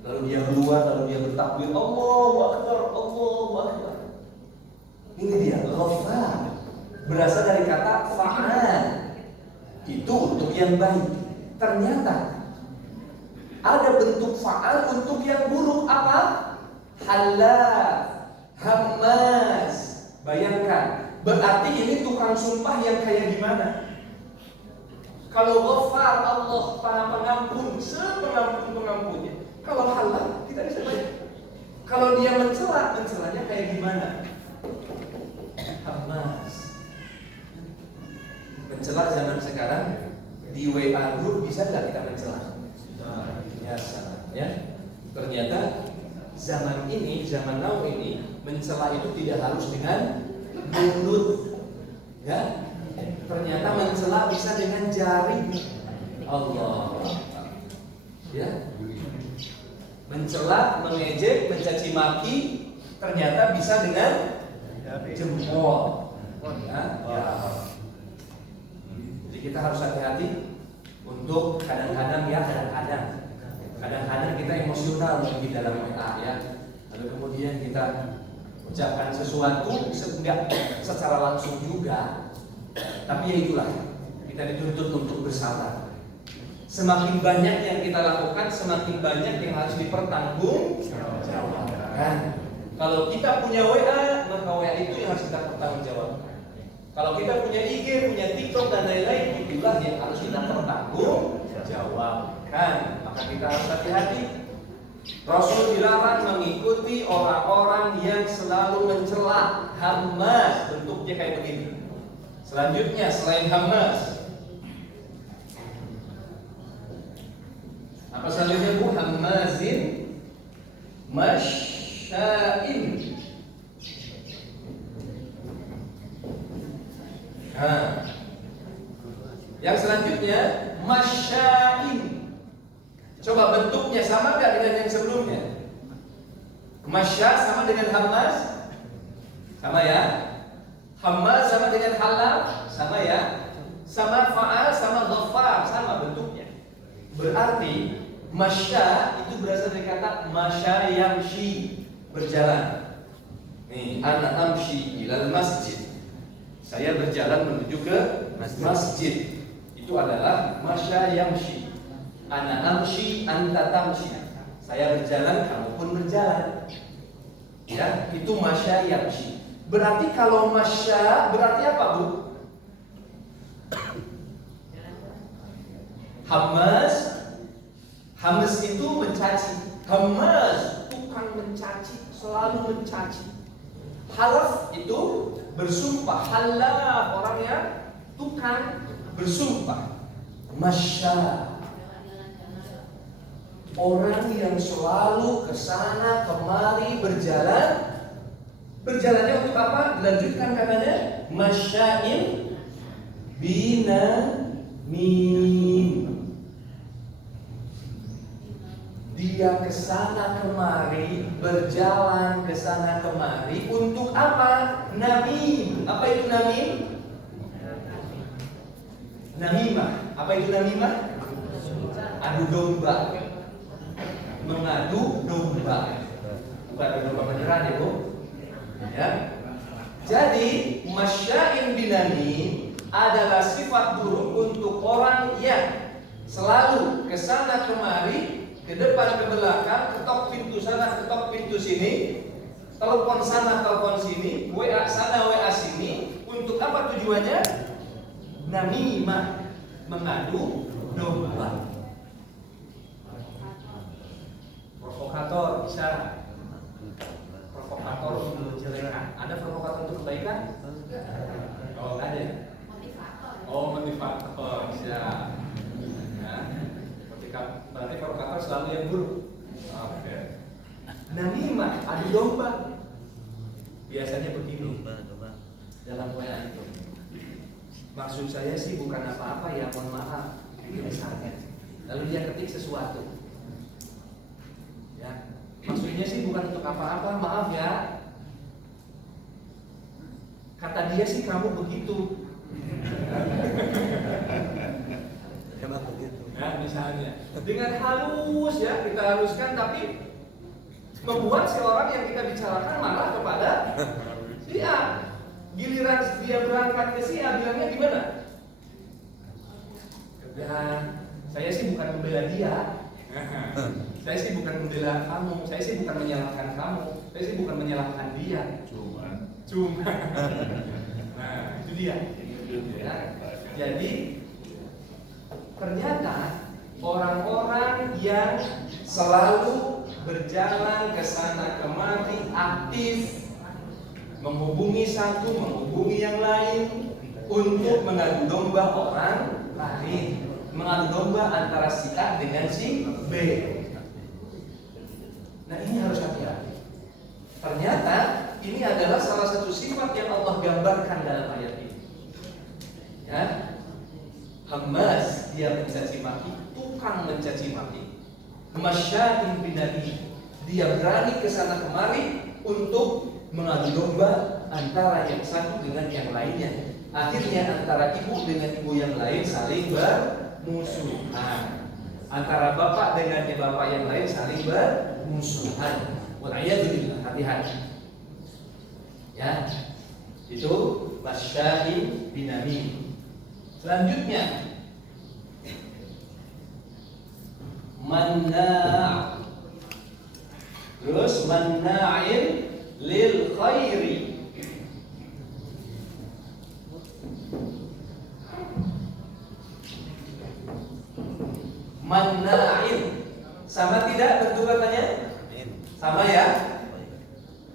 Lalu dia keluar, lalu dia bertakbir, Allahu Akbar, Allahu Akbar. Ini dia, Ghaffar. Berasal dari kata fa'al. Itu untuk yang baik. Ternyata ada bentuk fa'al untuk yang buruk. Apa? Halal, hamaz. Bayangkan, berarti ini tukang sumpah yang kayak gimana? Kalau Ghaffar, Allah Maha Pengampun, sepengampun-pengampunnya. Kalau halal, kita bisa baik. Kalau dia mencelanya kayak gimana? Hamas. Mencela zaman sekarang di WA group bisa nggak kita mencela? Ya, ya. Ternyata zaman ini, zaman now ini, mencela itu tidak harus dengan mulut. Ya. Ternyata mencela bisa dengan jari. Allah. Ya. Mencela, mengejek, mencaci maki ternyata bisa dengan jempol. Ya. Jadi kita harus hati-hati untuk kadang-kadang kita emosional di dalam WA ya. Lalu kemudian kita ucapkan sesuatu enggak secara langsung juga. Tapi ya itulah, kita dituntut untuk bersabar. Semakin banyak yang kita lakukan, semakin banyak yang harus dipertanggungjawabkan. Kalau kita punya WA, maka WA itu yang harus kita pertanggungjawabkan. Kalau kita punya IG, punya TikTok dan lain-lain, itulah yang harus kita pertanggungjawabkan. Maka kita harus hati-hati. Rasul dilarang mengikuti orang-orang yang selalu mencela. Hamas, bentuknya kayak begini. Selanjutnya selain hamas, apa selanjutnya Bu? Hamazin, masya'in. Yang selanjutnya masya'in. Coba bentuknya sama gak dengan yang sebelumnya? Masya sama dengan hamas? Sama ya? Hamas sama dengan halal? Sama ya? Sama fa'al, sama ghaffar, sama bentuknya. Berarti masya itu berasal dari kata masya yamshi, berjalan. Nih, ana amshi ilal masjid. Saya berjalan menuju ke masjid. Itu adalah masya yamshi. Ana amshi anta tamshi. Saya berjalan, kamu pun berjalan. Ya, itu masya yamshi. Berarti kalau masya berarti apa Bu? Hamas itu mencaci. Hamas tukang mencaci, selalu mencaci. Halaf itu bersumpah. Halaf orang yang tukang bersumpah. Masya, orang yang selalu kesana kemari berjalan. Berjalannya untuk apa? Dilanjutkan katanya, masya'in binamim. Dia kesana kemari, berjalan kesana kemari untuk apa? Namim. Apa itu namim? Namimah. Apa itu namimah? Adu domba. Mengadu domba. Bukan adu domba beneran ya, Bu? Ya. Jadi masya'in binamim adalah sifat buruk untuk orang yang selalu kesana kemari, ke depan ke belakang, ketok pintu sana, ketok pintu sini, telepon sana, telepon sini, WA sana, WA sini. Untuk apa tujuannya? Namimah, mengadu domba. Provokator bisa. Provokator untuk kejelekan. Ada provokator untuk kebaikan? Oh, ada. Oh, motivator bisa. Ya. Berarti provokator selalu yang buruk. Oke. Namimah, adu domba. Biasanya begini. Dalam WA itu. Maksud saya sih bukan apa-apa ya, mohon maaf. Misalnya. Lalu dia ketik sesuatu. Ya. Maksudnya sih bukan untuk apa-apa, maaf ya. Kata dia sih kamu begitu. Ya, misalnya dengan halus ya, kita haluskan, tapi membuat si orang yang kita bicarakan marah kepada si A. Giliran dia berangkat ke si A, bilangnya gimana? Ya, saya sih bukan membela dia. Saya sih bukan membela kamu, saya sih bukan menyalahkan kamu, saya sih bukan menyalahkan dia. Cuma. Nah, itu dia. Ya. Jadi ternyata orang-orang yang selalu berjalan ke sana kemari, aktif, menghubungi satu, menghubungi yang lain untuk mengadu domba orang lain, mengadu domba antara si A dengan si B. Nah, ini harus hati-hati. Ternyata ini adalah salah satu sifat yang Allah gambarkan dalam ayat ini. Ya, Hamas, dia mencaci maki, tukang mencaci maki. Masya'in binamim, dia berani kesana kemari untuk mengadu domba antara yang satu dengan yang lainnya. Akhirnya antara ibu dengan ibu yang lain saling bermusuhan. Antara bapak dengan bapak yang lain saling bermusuhan. Wal'iyadzubillah, hati-hati. Ya, itu masya'in binamim. Selanjutnya, manna'. Terus manna'in lil khairi. Manna'in sama tidak bentuk katanya? Sama ya?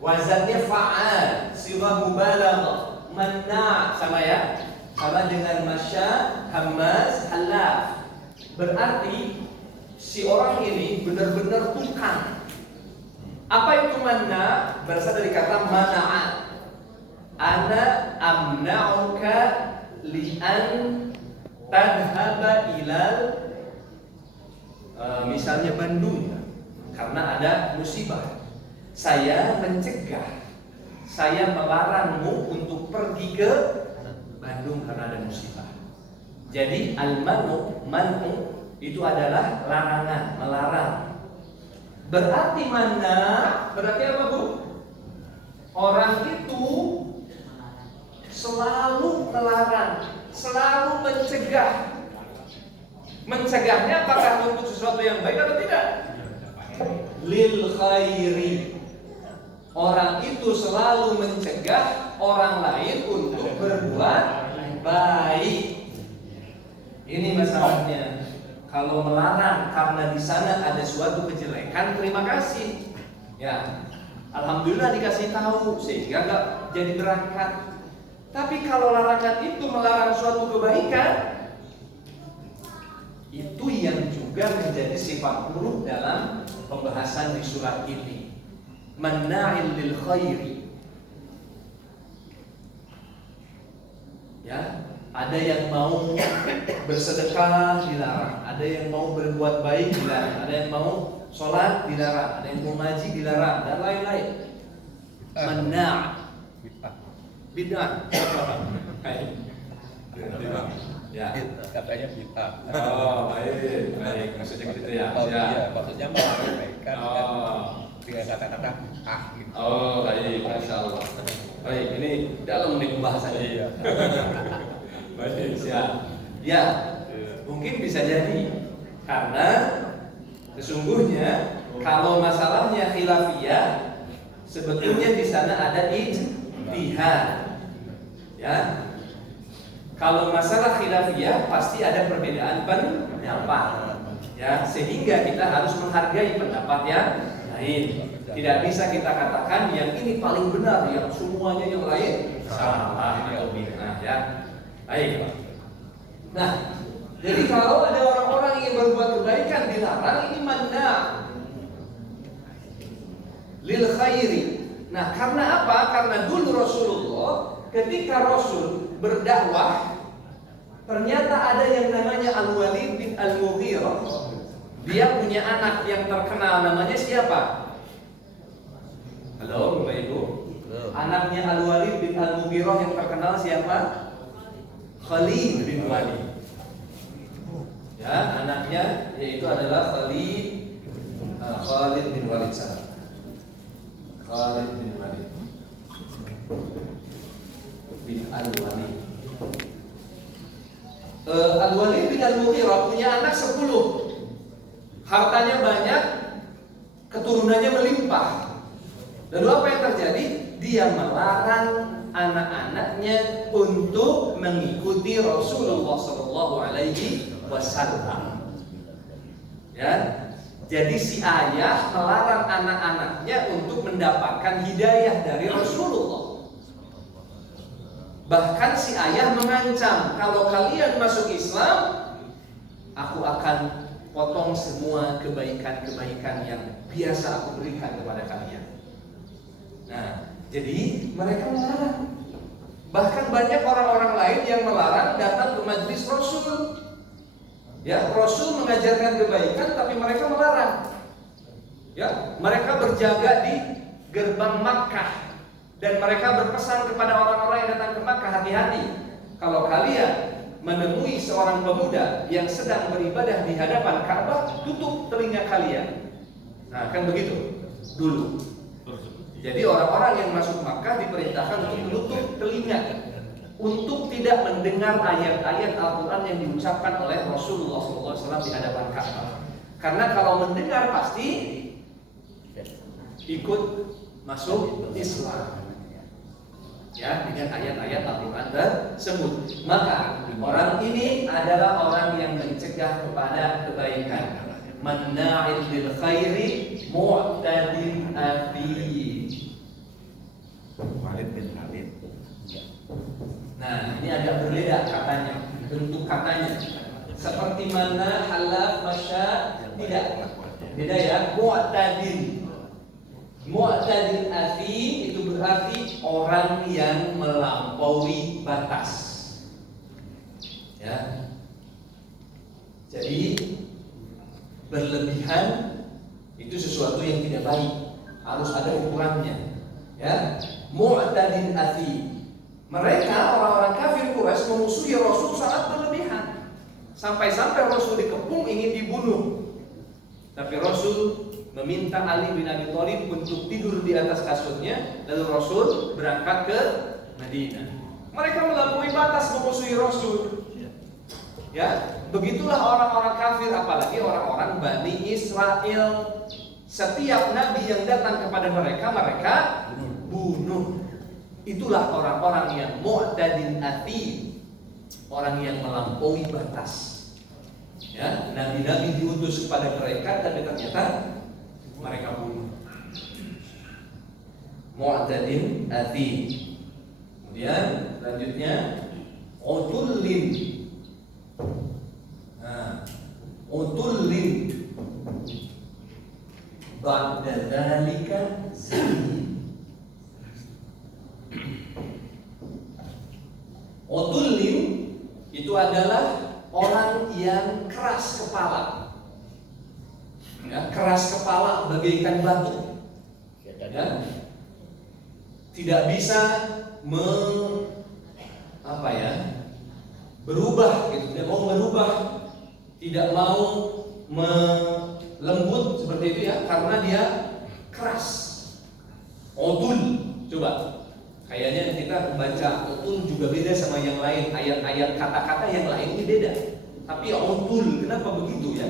Wazannya fa'al, sighah mubalaghah. Manna' sama ya? Sama dengan masya, hamas, halaf. Berarti si orang ini benar-benar tukang. Apa itu manna? Berasal dari kata mana'a. Ana amna'uka li'an tadhaba ilal misalnya Bandung, karena ada musibah. Saya mencegah, saya melarangmu untuk pergi ke Bandung karena ada musibah. Jadi al-manu, manu itu adalah larangan, melarang. Berarti mana? Berarti apa, Bu? Orang itu selalu melarang, selalu mencegah. Mencegahnya apakah untuk sesuatu yang baik atau tidak? Lil khairi. Orang itu selalu mencegah orang lain untuk berbuat baik. Ini masalahnya. Kalau melarang karena di sana ada suatu kejelekan, terima kasih. Ya, alhamdulillah dikasih tahu sehingga nggak jadi berangkat. Tapi kalau larangan itu melarang suatu kebaikan, itu yang juga menjadi sifat buruk dalam pembahasan di surat ini. Manna'il lil khairi. Ya, ada yang mau bersedekah dilarang, ada yang mau berbuat baik dilarang, ada yang mau sholat dilarang, ada yang mau ngaji dilarang, dan lain-lain. Mana? Bid'ah. Ya. Katanya kita. Oh, baik, maksudnya gitu ya. Oh, Ya. iya, maksudnya menyampaikan dengan kata-kata gitu. Oh, baik, masya Allah. Baik, ini dalam nih pembahasannya. Iya. Baik, siap. Ya, mungkin bisa jadi karena sesungguhnya kalau masalahnya khilafiyah, sebetulnya di sana ada ijtihad. Ya, kalau masalah khilafiyah pasti ada perbedaan pendapat. Ya, sehingga kita harus menghargai pendapat yang lain. Tidak bisa kita katakan yang ini paling benar, yang semuanya yang lain salah atau bid'ah. Ya, baik. Nah, jadi kalau ada orang-orang yang berbuat kebaikan dilarang, ini mana lil khairi. Nah, karena apa? Karena dulu Rasulullah ketika Rasul berdakwah, ternyata ada yang namanya Al-Walid bin Al-Mughirah. Dia punya anak yang terkenal, namanya siapa? Halo, Bapak Ibu. Anaknya Al-Walid bin Al-Mughirah yang terkenal siapa? Khalid bin Walid. Ya, anaknya yaitu adalah Khalid bin Walid. Khalid bin Walid bin Al-Walid. Al-Walid bin Al-Mughirah punya anak 10. Hartanya banyak, keturunannya melimpah. Lalu apa yang terjadi? Dia melarang anak-anaknya untuk mengikuti Rasulullah SAW. Ya, jadi si ayah melarang anak-anaknya untuk mendapatkan hidayah dari Rasulullah. Bahkan si ayah mengancam, kalau kalian masuk Islam, aku akan potong semua kebaikan-kebaikan yang biasa aku berikan kepada kalian. Nah, jadi mereka melarang. Bahkan banyak orang-orang lain yang melarang datang ke majelis Rasul. Ya, Rasul mengajarkan kebaikan, tapi mereka melarang. Ya, mereka berjaga di gerbang Makkah. Dan mereka berpesan kepada orang-orang yang datang ke Makkah, hati-hati. Kalau kalian menemui seorang pemuda yang sedang beribadah di hadapan Ka'bah, tutup telinga kalian. Nah, kan begitu dulu. Jadi orang-orang yang masuk Makkah diperintahkan untuk menutup telinga, untuk tidak mendengar ayat-ayat Al-Quran yang diucapkan oleh Rasulullah SAW di hadapan Ka'bah. Karena kalau mendengar pasti ikut masuk Islam. Ya, dengan ayat-ayat Al-Quran tersebut. Maka orang ini adalah orang yang mencegah kepada kebaikan. Manna'il lil khairi mu'tadin athim. Khalid bin Khalid. Nah, ini agak berbeda katanya, bentuk katanya. Seperti mana halaf masya, tidak. Beda ya, mu'tadin. Mu'tadin athim itu berarti orang yang melampaui batas. Ya. Jadi berlebihan itu sesuatu yang tidak baik, harus ada ukurannya. Ya, mu'tadin athim. Mereka orang-orang kafir Quraisy memusuhi Rasul sangat berlebihan. Sampai-sampai Rasul dikepung ingin dibunuh. Tapi Rasul meminta Ali bin Abi Thalib untuk tidur di atas kasurnya, lalu Rasul berangkat ke Madinah. Mereka melampaui batas memusuhi Rasul. Ya, begitulah orang-orang kafir, apalagi orang-orang Bani Israel. Setiap nabi yang datang kepada mereka, mereka bunuh. Itulah orang-orang yang mu'tadin athim, orang yang melampaui batas. Ya, nabi-nabi diutus kepada mereka, tapi ternyata mereka bunuh. Mu'tadin athim. Kemudian selanjutnya utullin. Nah, utullin ba'da dzalika zanim. Utullin itu adalah orang yang keras kepala. Ya, keras kepala bagaikan batu. Ya. Tidak bisa berubah, gitu. Tidak mau berubah, tidak mau lembut seperti itu ya, karena dia keras. Utul, coba. Kayaknya kita membaca utul juga beda sama yang lain. Ayat-ayat kata-kata yang lain ini beda. Tapi utul, kenapa begitu ya?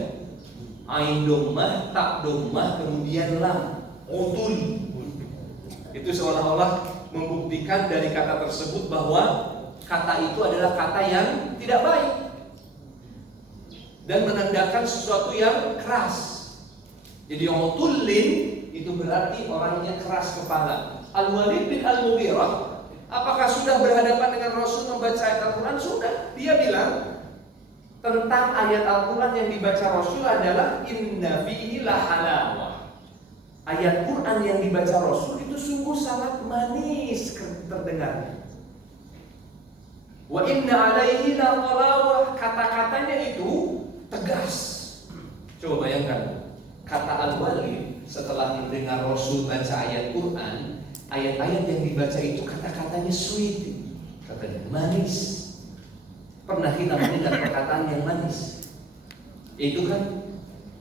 Ain domah, tak domah, kemudian lam. Utul. Itu seolah-olah membuktikan dari kata tersebut bahwa kata itu adalah kata yang tidak baik dan menandakan sesuatu yang keras. Jadi utullin itu berarti orangnya keras kepala. Al-Walid bin Al-Mughirah, apakah sudah berhadapan dengan Rasul membaca ayat Al-Quran? Sudah. Dia bilang tentang ayat Al-Quran yang dibaca Rasul adalah inna fihi lahalawah. Ayat Quran yang dibaca Rasul itu sungguh sangat manis terdengar. Wa inna alaihi laqalawah, kata-katanya itu tegas. Coba bayangkan, kata Al-Walid setelah mendengar Rasul baca ayat Quran, ayat-ayat yang dibaca itu kata-katanya sweet, katanya manis. Pernah kita mendengar perkataan yang manis? Itu kan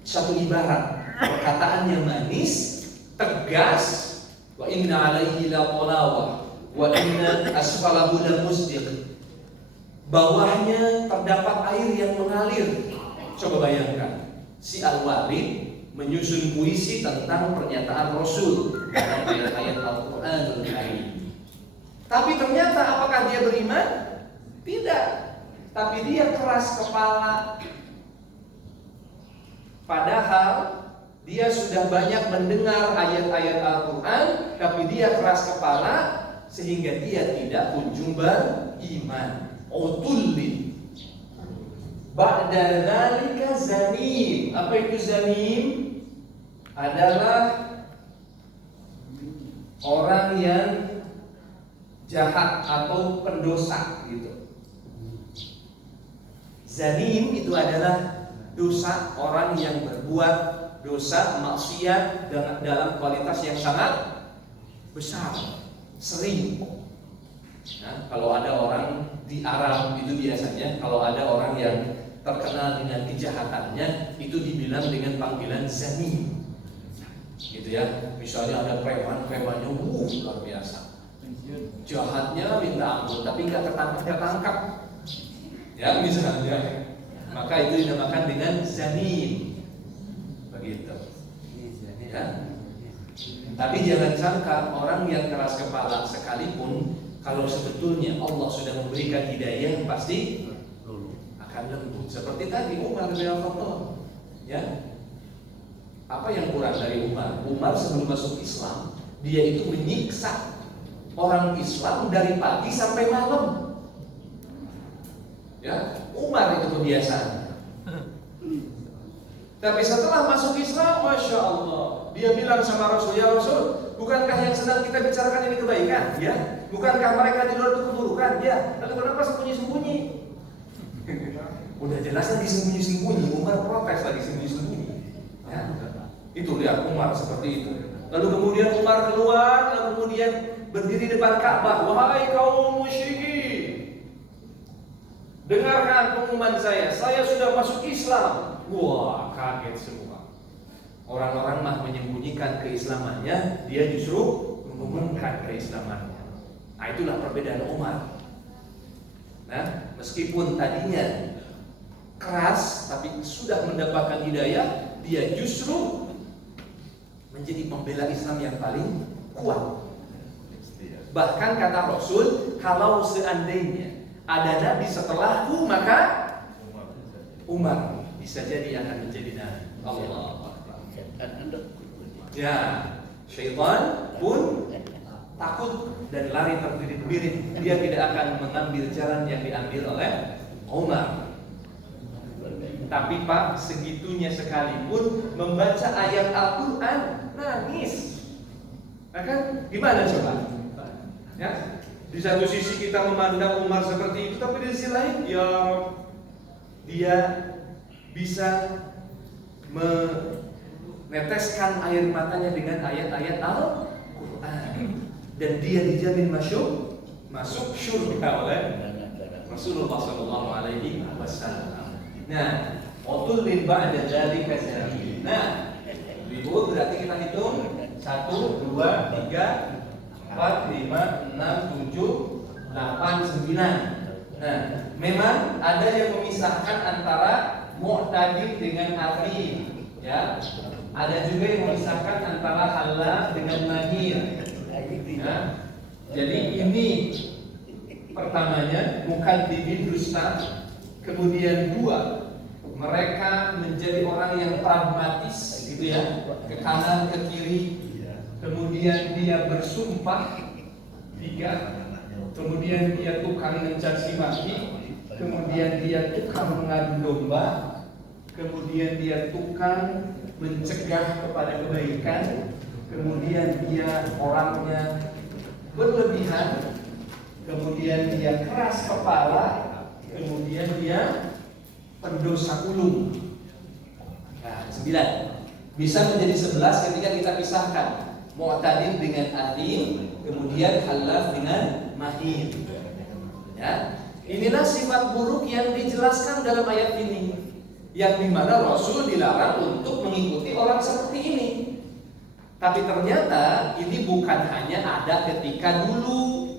satu ibarat, perkataan yang manis, tegas. Wa inna alaihi laqalawah wa inna asfalahu lamusdiq. Bawahnya terdapat air yang mengalir. Coba bayangkan, si Al-Walid menyusun puisi tentang pernyataan Rasul dalam ayat-ayat Al-Quranul Karim. Tapi ternyata apakah dia beriman? Tidak. Tapi dia keras kepala. Padahal dia sudah banyak mendengar ayat-ayat Al-Quran, tapi dia keras kepala sehingga dia tidak kunjung beriman. Utullin ba'da dzalika zanim. Apa itu zanim? Adalah orang yang jahat atau pendosa gitu. Zanim itu adalah dosa, orang yang berbuat dosa maksiat dalam kualitas yang sangat besar, sering. Nah, kalau ada orang di Arab itu biasanya kalau ada orang yang terkenal dengan kejahatannya itu dibilang dengan panggilan zani, gitu ya. Misalnya ada premannya luar biasa, jahatnya minta ampun, tapi nggak ketangkap, ya misalnya, maka itu dinamakan dengan zani, begitu. Ya. Tapi jangan sangka orang yang keras kepala sekalipun, kalau sebetulnya Allah sudah memberikan hidayah pasti akan lembut. Seperti tadi Umar bin Khattab, ya. Apa yang kurang dari Umar? Umar sebelum masuk Islam, dia itu menyiksa orang Islam dari pagi sampai malam. Ya, Umar itu kebiasaan. Tapi setelah masuk Islam, Masya Allah, dia bilang sama Rasul, ya Rasul, bukankah yang sedang kita bicarakan ini kebaikan? Ya, bukankah mereka di luar itu keburukan? Ya, lalu kenapa sembunyi-sembunyi? Udah jelas lagi sembunyi-sembunyi, Umar protes lagi sembunyi-sembunyi. Ya, itu lihat Umar seperti itu. Lalu kemudian Umar keluar, lalu kemudian berdiri depan Ka'bah. Wahai kaum musyrikin, dengarkan pengumuman saya sudah masuk Islam. Wah, kaget semua. Orang-orang mah menyembunyikan keislamannya, dia justru mengumumkan keislamannya. Nah, itulah perbedaan Umar. Nah, meskipun tadinya keras, tapi sudah mendapatkan hidayah, dia justru menjadi pembela Islam yang paling kuat. Bahkan kata Rasul, kalau seandainya ada nabi setelahku, maka Umar bisa jadi akan menjadi nabi. Allah. Ya, syaitan pun takut dan lari terbirit-birit. Dia tidak akan mengambil jalan yang diambil oleh Umar. Tapi Pak, segitunya sekalipun membaca ayat Al-Quran nangis. Nah kan gimana coba? Ya, di satu sisi kita memandang Umar seperti itu, tapi di sisi lain ya dia bisa meneteskan air matanya dengan ayat-ayat Al-Quran, dan dia dijamin masuk surga oleh Rasulullah Shallallahu Alaihi Wasallam. Nah, otul limba ada jadi kasih. Nah, ibu berarti kita hitung 1, 2, 3, 4, 5, 6, 7, 8, 9. Nah, memang ada yang memisahkan antara mu'tadil dengan athim, ya. Ada juga yang memisahkan antara halal dengan mahir. Ya. Jadi ini pertamanya mukadzibin, dusta. Kemudian 2, mereka menjadi orang yang pragmatis, gitu ya, ke kanan ke kiri. Kemudian dia bersumpah. 3, kemudian dia tukang mencaci maki. Kemudian dia tukang mengadu domba. Kemudian dia tukang mencegah kepada kebaikan. Kemudian dia orangnya berlebihan. Kemudian dia keras kepala. Kemudian dia pendosa ulung. Nah, 9 bisa menjadi 11 ketika kita pisahkan mu'tadil dengan athim, kemudian halaf dengan mahir. Ya, inilah sifat buruk yang dijelaskan dalam ayat ini, yang dimana Rasul dilarang untuk mengikuti orang seperti ini. Tapi ternyata ini bukan hanya ada ketika dulu.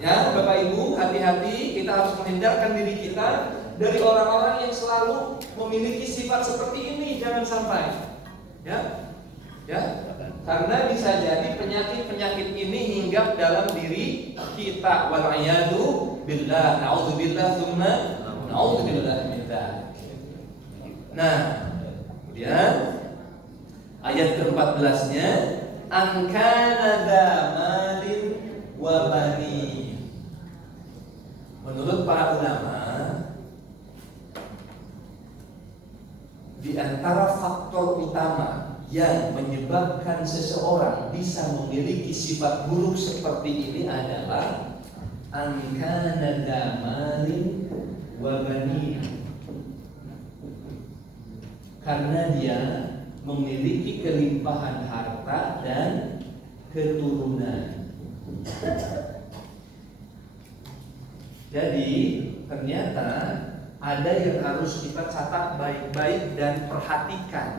Ya, Bapak Ibu, hati-hati, kita harus menghindarkan diri kita dari orang-orang yang selalu memiliki sifat seperti ini, jangan sampai. Ya. Karena bisa jadi penyakit-penyakit ini hinggap dalam diri kita. Wal'iyadu billah, na'udzubillah, tsumma na'udzubillah min dzalik. Nah, kemudian ayat ke-14-nya, an kana dza malin wa banin. Menurut para ulama, di antara faktor utama yang menyebabkan seseorang bisa memiliki sifat buruk seperti ini adalah an kana dza malin wa banin. Karena dia memiliki kelimpahan harta dan keturunan. Jadi ternyata ada yang harus kita catat baik-baik dan perhatikan.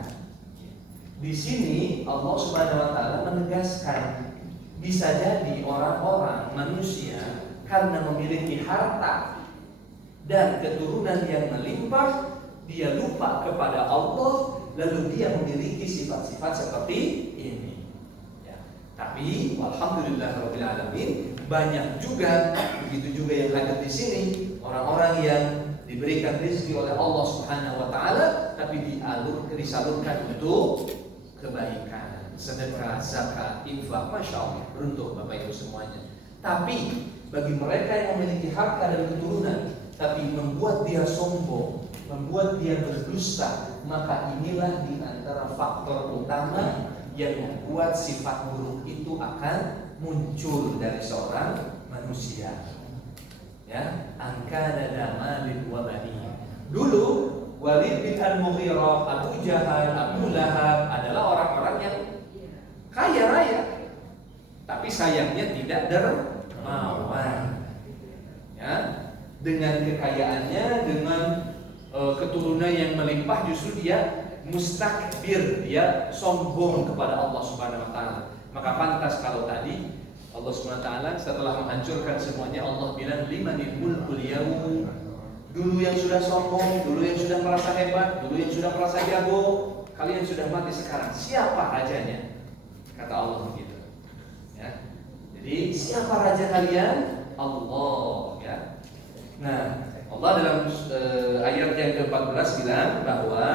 Di sini Allah Subhanahu wa taala menegaskan bisa jadi orang-orang manusia karena memiliki harta dan keturunan yang melimpah, dia lupa kepada Allah, lalu dia memiliki sifat-sifat seperti ini. Ya. Tapi alhamdulillahirabbil alamin, banyak juga, begitu juga yang hadir di sini, orang-orang yang diberikan rezeki oleh Allah Subhanahu wa taala tapi disalurkan untuk kebaikan, sedekah, zakat, infak, masya Allah, beruntung Bapak Ibu semuanya. Tapi bagi mereka yang memiliki harta dan keturunan tapi membuat dia sombong, membuat dia berdusta, maka inilah di antara faktor utama yang membuat sifat buruk itu akan muncul dari seorang manusia. Ya, angkana damalin wa banin. Dulu Walid bin Al-Mughirah, Abu Jahal, Abu Lahab adalah orang-orang yang kaya raya, tapi sayangnya tidak dermawan. Ya, dengan kekayaannya, dengan keturunan yang melimpah, justru dia mustakbir, dia sombong kepada Allah Subhanahu wa taala. Maka pantas kalau tadi Allah Subhanahu wa taala setelah menghancurkan semuanya, Allah bilang limanil mulkul yaum. Dulu yang sudah sombong, dulu yang sudah merasa hebat, dulu yang sudah merasa jago, kalian sudah mati sekarang. Siapa rajanya? Kata Allah begitu. Ya. Jadi siapa raja kalian? Allah. Ya. Nah, Allah Allah dalam ayat yang ke-14 bilang bahwa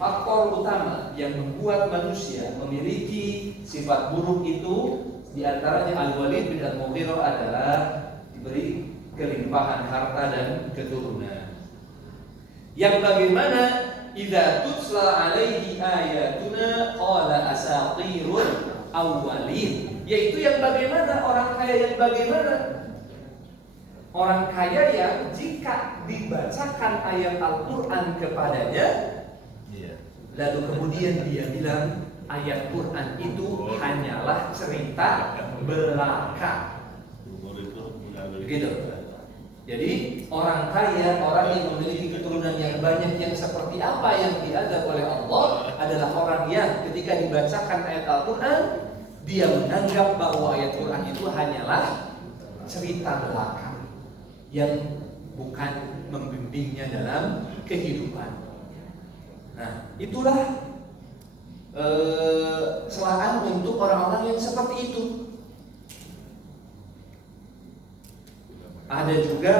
faktor utama yang membuat manusia memiliki sifat buruk itu diantaranya Al-Walid bin Al-Mughirah adalah diberi kelimpahan harta dan keturunan. Yang bagaimana idza tutla alaihi ayatuna qala asatirul awwalin, yaitu yang bagaimana orang kaya yang bagaimana? Orang kaya yang jika dibacakan ayat Al-Qur'an kepadanya, lalu kemudian dia bilang ayat Quran itu hanyalah cerita belaka. Gitu. Jadi orang kaya, orang yang memiliki keturunan yang banyak yang seperti apa yang diadab oleh Allah adalah orang yang ketika dibacakan ayat Al-Quran dia menganggap bahwa ayat Quran itu hanyalah cerita belaka yang bukan membimbingnya dalam kehidupan. Nah, itulah celaan untuk orang-orang yang seperti itu. Ada juga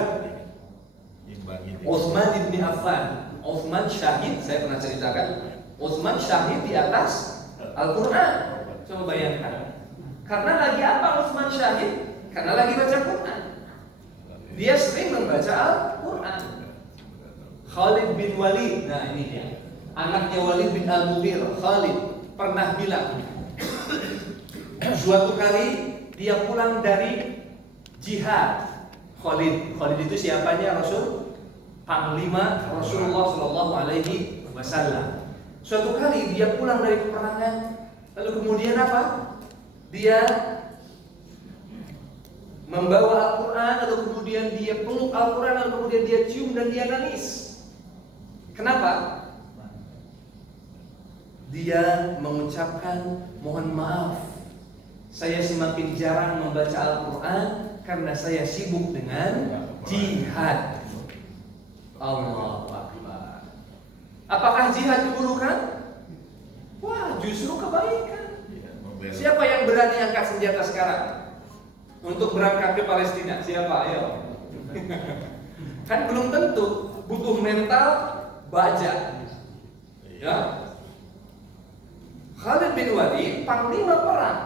Utsman bin Affan. Utsman syahid, saya pernah ceritakan. Utsman syahid di atas Al-Quran. Coba bayangkan. Karena lagi apa Utsman syahid? Karena lagi baca Quran. Dia sering membaca Al-Quran. Khalid bin Walid, nah ini dia, anaknya Walid bin Al-Mughirah. Khalid pernah bilang, suatu kali dia pulang dari jihad. Khalid itu siapanya? Rasul, panglima Rasulullah Shallallahu Alaihi Wasallam. Suatu kali dia pulang dari peperangan, lalu kemudian apa? Dia membawa Al-Quran, lalu kemudian dia peluk Al-Quran, lalu kemudian dia cium dan dia nangis. Kenapa? Dia mengucapkan, mohon maaf, saya semakin jarang membaca Al-Quran karena saya sibuk dengan jihad. Allahu Akbar. Apakah jihad keburukan? Wah, justru kebaikan. Siapa yang berani angkat senjata sekarang untuk berangkat ke Palestina? Siapa? Ayo. Kan belum tentu, butuh mental baja. Ya. Khalid bin Walid panglima perang.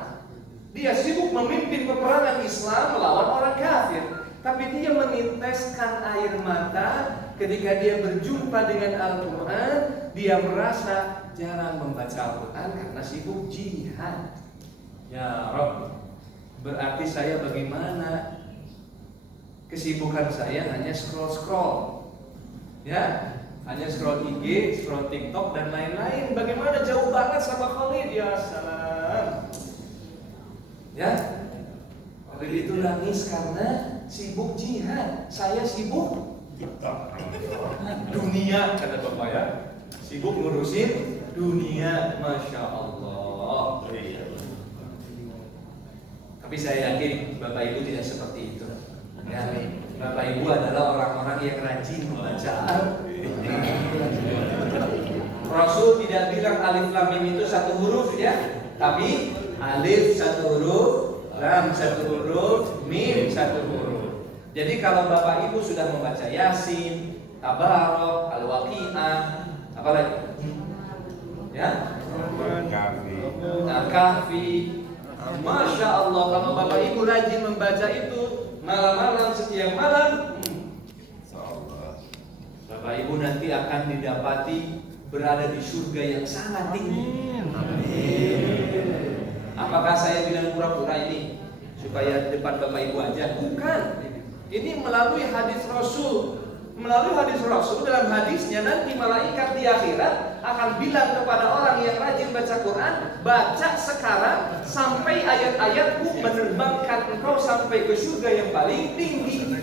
Dia sibuk memimpin peperangan Islam melawan orang kafir, tapi dia meniteskan air mata ketika dia berjumpa dengan Al-Quran. Dia merasa jarang membaca Al-Quran karena sibuk jihad. Ya Rabb, berarti saya bagaimana? Kesibukan saya hanya scroll-scroll, ya, hanya scroll IG, scroll TikTok dan lain-lain. Bagaimana jauh banget sama Khalid? Ya salam. Ya, Khalid itu nangis karena sibuk jihad. Saya sibuk dunia, kata bapak ya. Sibuk ngurusin dunia, masya Allah. Tapi saya yakin bapak ibu tidak seperti itu. Ya, bapak ibu adalah orang-orang yang rajin membaca Al-Quran. Rasul tidak bilang alif lam mim itu satu huruf ya, tapi alif satu huruf, lam satu huruf, mim satu huruf. Jadi kalau bapak ibu sudah membaca Yasin, Tabarok, Al-Waqi'ah, apa lagi? Ya, Al-Kahfi. Masya Allah, kalau bapak ibu rajin membaca itu malam-malam, setiap malam, bapak ibu nanti akan didapati berada di surga yang sangat tinggi. Amin. Apakah saya bilang pura-pura ini supaya depan bapak ibu aja? Bukan. Ini melalui hadis Rasul. Melalui hadis Rasul, dalam hadisnya nanti malaikat di akhirat akan bilang kepada orang yang rajin baca Quran, baca sekarang sampai ayat-ayatku menerbangkan engkau sampai ke surga yang paling tinggi.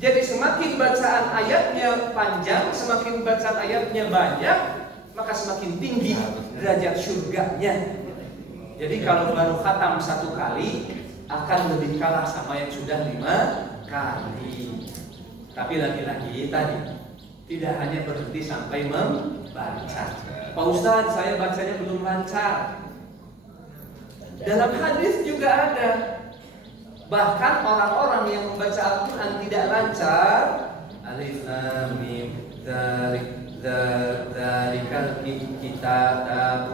Jadi semakin bacaan ayatnya panjang, semakin bacaan ayatnya banyak, maka semakin tinggi derajat surganya. Jadi kalau baru khatam satu kali akan lebih kalah sama yang sudah 5 kali. Tapi lagi-lagi tadi tidak hanya berhenti sampai membaca. Pak Ustadz, saya bacanya belum lancar. Dalam hadis juga ada Bahkan orang-orang yang membaca Al-Quran tidak lancar, alif lam mim dzalikal kitab.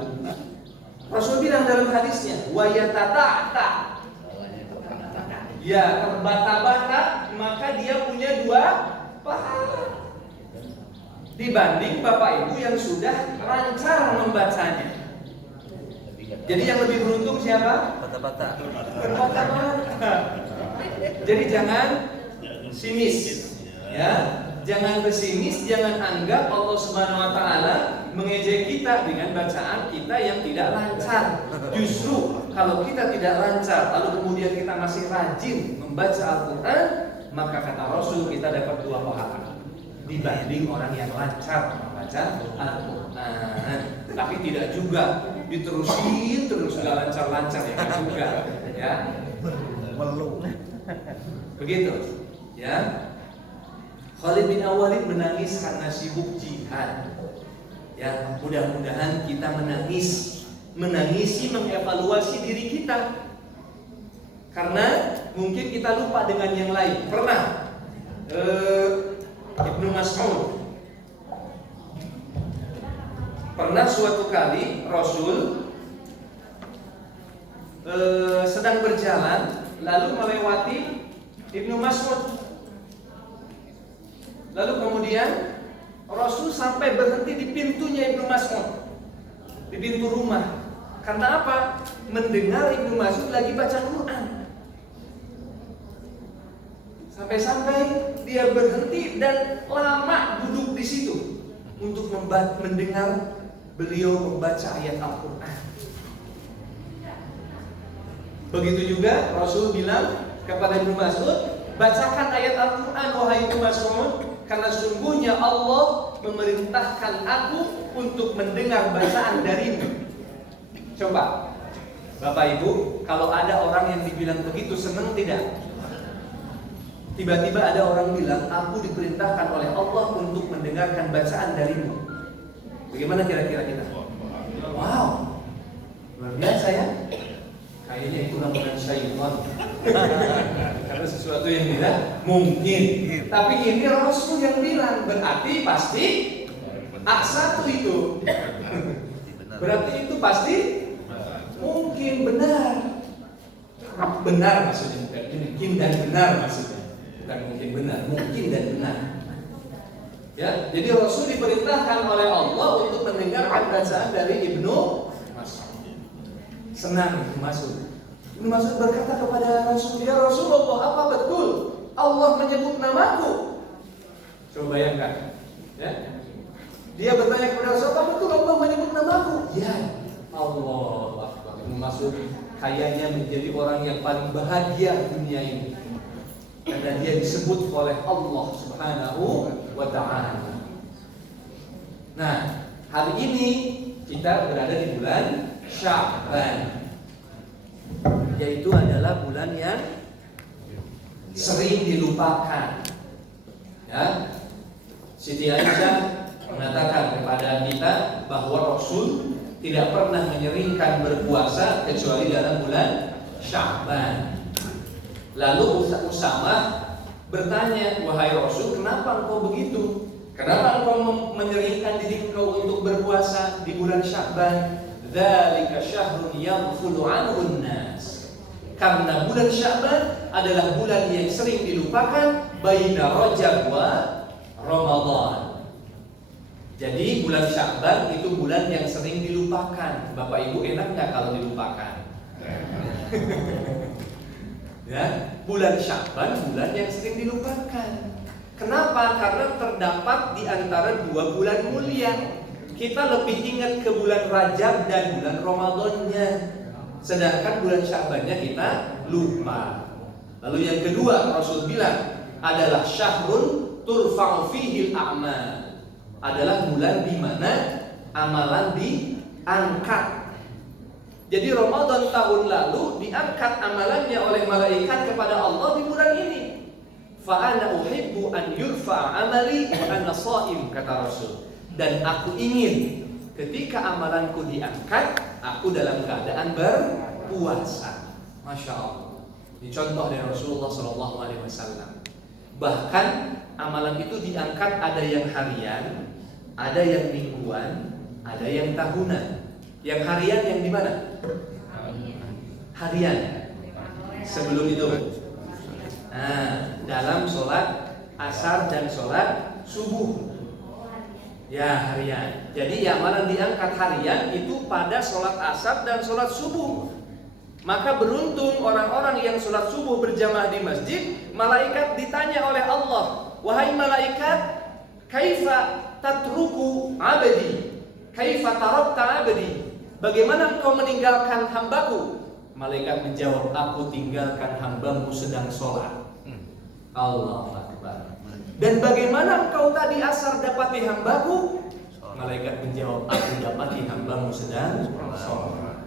Rasul bilang dalam hadisnya, wa yatata'ta. Ya, terbata-bata, maka dia punya 2 pahala dibanding Bapak Ibu yang sudah lancar membacanya. Jadi yang lebih beruntung siapa? Bata-bata. Berbata-bata. Jadi jangan sinis, ya. Jangan pesimis, jangan anggap Allah Subhanahu wa taala mengejek kita dengan bacaan kita yang tidak lancar. Justru kalau kita tidak lancar lalu kemudian kita masih rajin membaca Al-Qur'an, maka kata Rasul kita dapat 2 pahala dibanding orang yang lancar membaca Al-Qur'an. Tapi tidak juga diterusin terus gak lancar-lancar ya kan juga, ya. Begitu, ya. Khalid bin Al-Walid menangis karena sibuk jihad. Ya, mudah-mudahan kita menangisi mengevaluasi diri kita. Karena mungkin kita lupa dengan yang lain. Pernah Ibnu Mas'ud, pernah suatu kali Rasul sedang berjalan lalu melewati Ibnu Mas'ud. Lalu kemudian Rasul sampai berhenti di pintunya Ibnu Mas'ud, di pintu rumah. Karena apa? Mendengar Ibnu Mas'ud lagi baca Quran. Sampai-sampai dia berhenti dan lama duduk di situ untuk mendengar beliau membaca ayat Al-Quran. Begitu juga Rasul bilang kepada Ibnu Mas'ud, bacakan ayat Al-Quran wahai Ibnu Mas'ud, karena sungguhnya Allah memerintahkan aku untuk mendengar bacaan darimu. Coba Bapak Ibu, kalau ada orang yang dibilang begitu, senang tidak? Tiba-tiba ada orang bilang, aku diperintahkan oleh Allah untuk mendengarkan bacaan darimu. Bagaimana kira-kira kita? Wow, luar biasa ya. Kayaknya itu ramalan syaitan. Karena sesuatu yang tidak mungkin. Tapi ini Rasul yang bilang, berarti pasti A1 itu. Berarti itu pasti mungkin benar. Benar maksudnya, bukan mungkin dan benar maksudnya. Bukan mungkin benar, mungkin dan benar. Ya, jadi Rasul diperintahkan oleh Allah untuk mendengarkan bacaan dari Ibnu Mas'ud. Senang Ibnu Mas'ud. Ibnu Mas'ud berkata kepada Rasul, ya Rasulullah, apa betul Allah menyebut namaku? Coba bayangkan, ya. Dia bertanya kepada Rasul, apa betul Allah menyebut namaku? Ya, Allah. Ibnu Mas'ud kayaknya menjadi orang yang paling bahagia di dunia ini, karena dia disebut oleh Allah Subhanahu wa ta'ala. Nah, hari ini kita berada di bulan Sya'ban, yaitu adalah bulan yang sering dilupakan. Ya, Siti Aisyah mengatakan kepada kita bahwa Rasul tidak pernah menyeringkan berpuasa kecuali dalam bulan Sya'ban. Lalu Usamah bertanya, wahai Rasul, kenapa engkau begitu? Kenapa engkau menyeringkan diri engkau untuk berpuasa di bulan Sya'ban? Dzalika syahrun yaghfulu anhu an-nas. Karena bulan Sya'ban adalah bulan yang sering dilupakan baina Rajab wa Ramadan. Jadi bulan Sya'ban itu bulan yang sering dilupakan. Bapak Ibu enak nggak kalau dilupakan? Ya, bulan Sya'ban bulan yang sering dilupakan. Kenapa? Karena terdapat di antara 2 bulan mulia. Kita lebih ingat ke bulan Rajab dan bulan Ramadannya, sedangkan bulan Sya'bannya kita lupa. Lalu yang kedua, Rasul bilang adalah syahrun turfa'u fihil a'mal. Adalah bulan di mana amalan diangkat. Jadi Ramadan tahun lalu diangkat amalannya oleh malaikat kepada Allah di bulan ini. Fa ana uhibbu an yurfa'a amali wa ana shaim, kata Rasul. Dan aku ingin ketika amalanku diangkat, aku dalam keadaan berpuasa. Masya Allah. Ini contoh dari Rasulullah SAW. Bahkan amalan itu diangkat, ada yang harian, ada yang mingguan, ada yang tahunan. Yang harian yang di mana? Harian. Sebelum itu. Nah, dalam sholat asar dan sholat subuh. Ya, harian. Jadi amalan diangkat harian itu pada sholat asar dan sholat subuh. Maka beruntung orang-orang yang sholat subuh berjamaah di masjid. Malaikat ditanya oleh Allah, wahai malaikat, kaifa tatruku abdi, kaifa tarakta abdi, bagaimana engkau meninggalkan hambaku? Malaikat menjawab, aku tinggalkan hambamu sedang sholat. Allahu Akbar. Dan bagaimana engkau tadi asar dapati hambaku? Malaikat menjawab, aku dapati hambamu sedang sholat.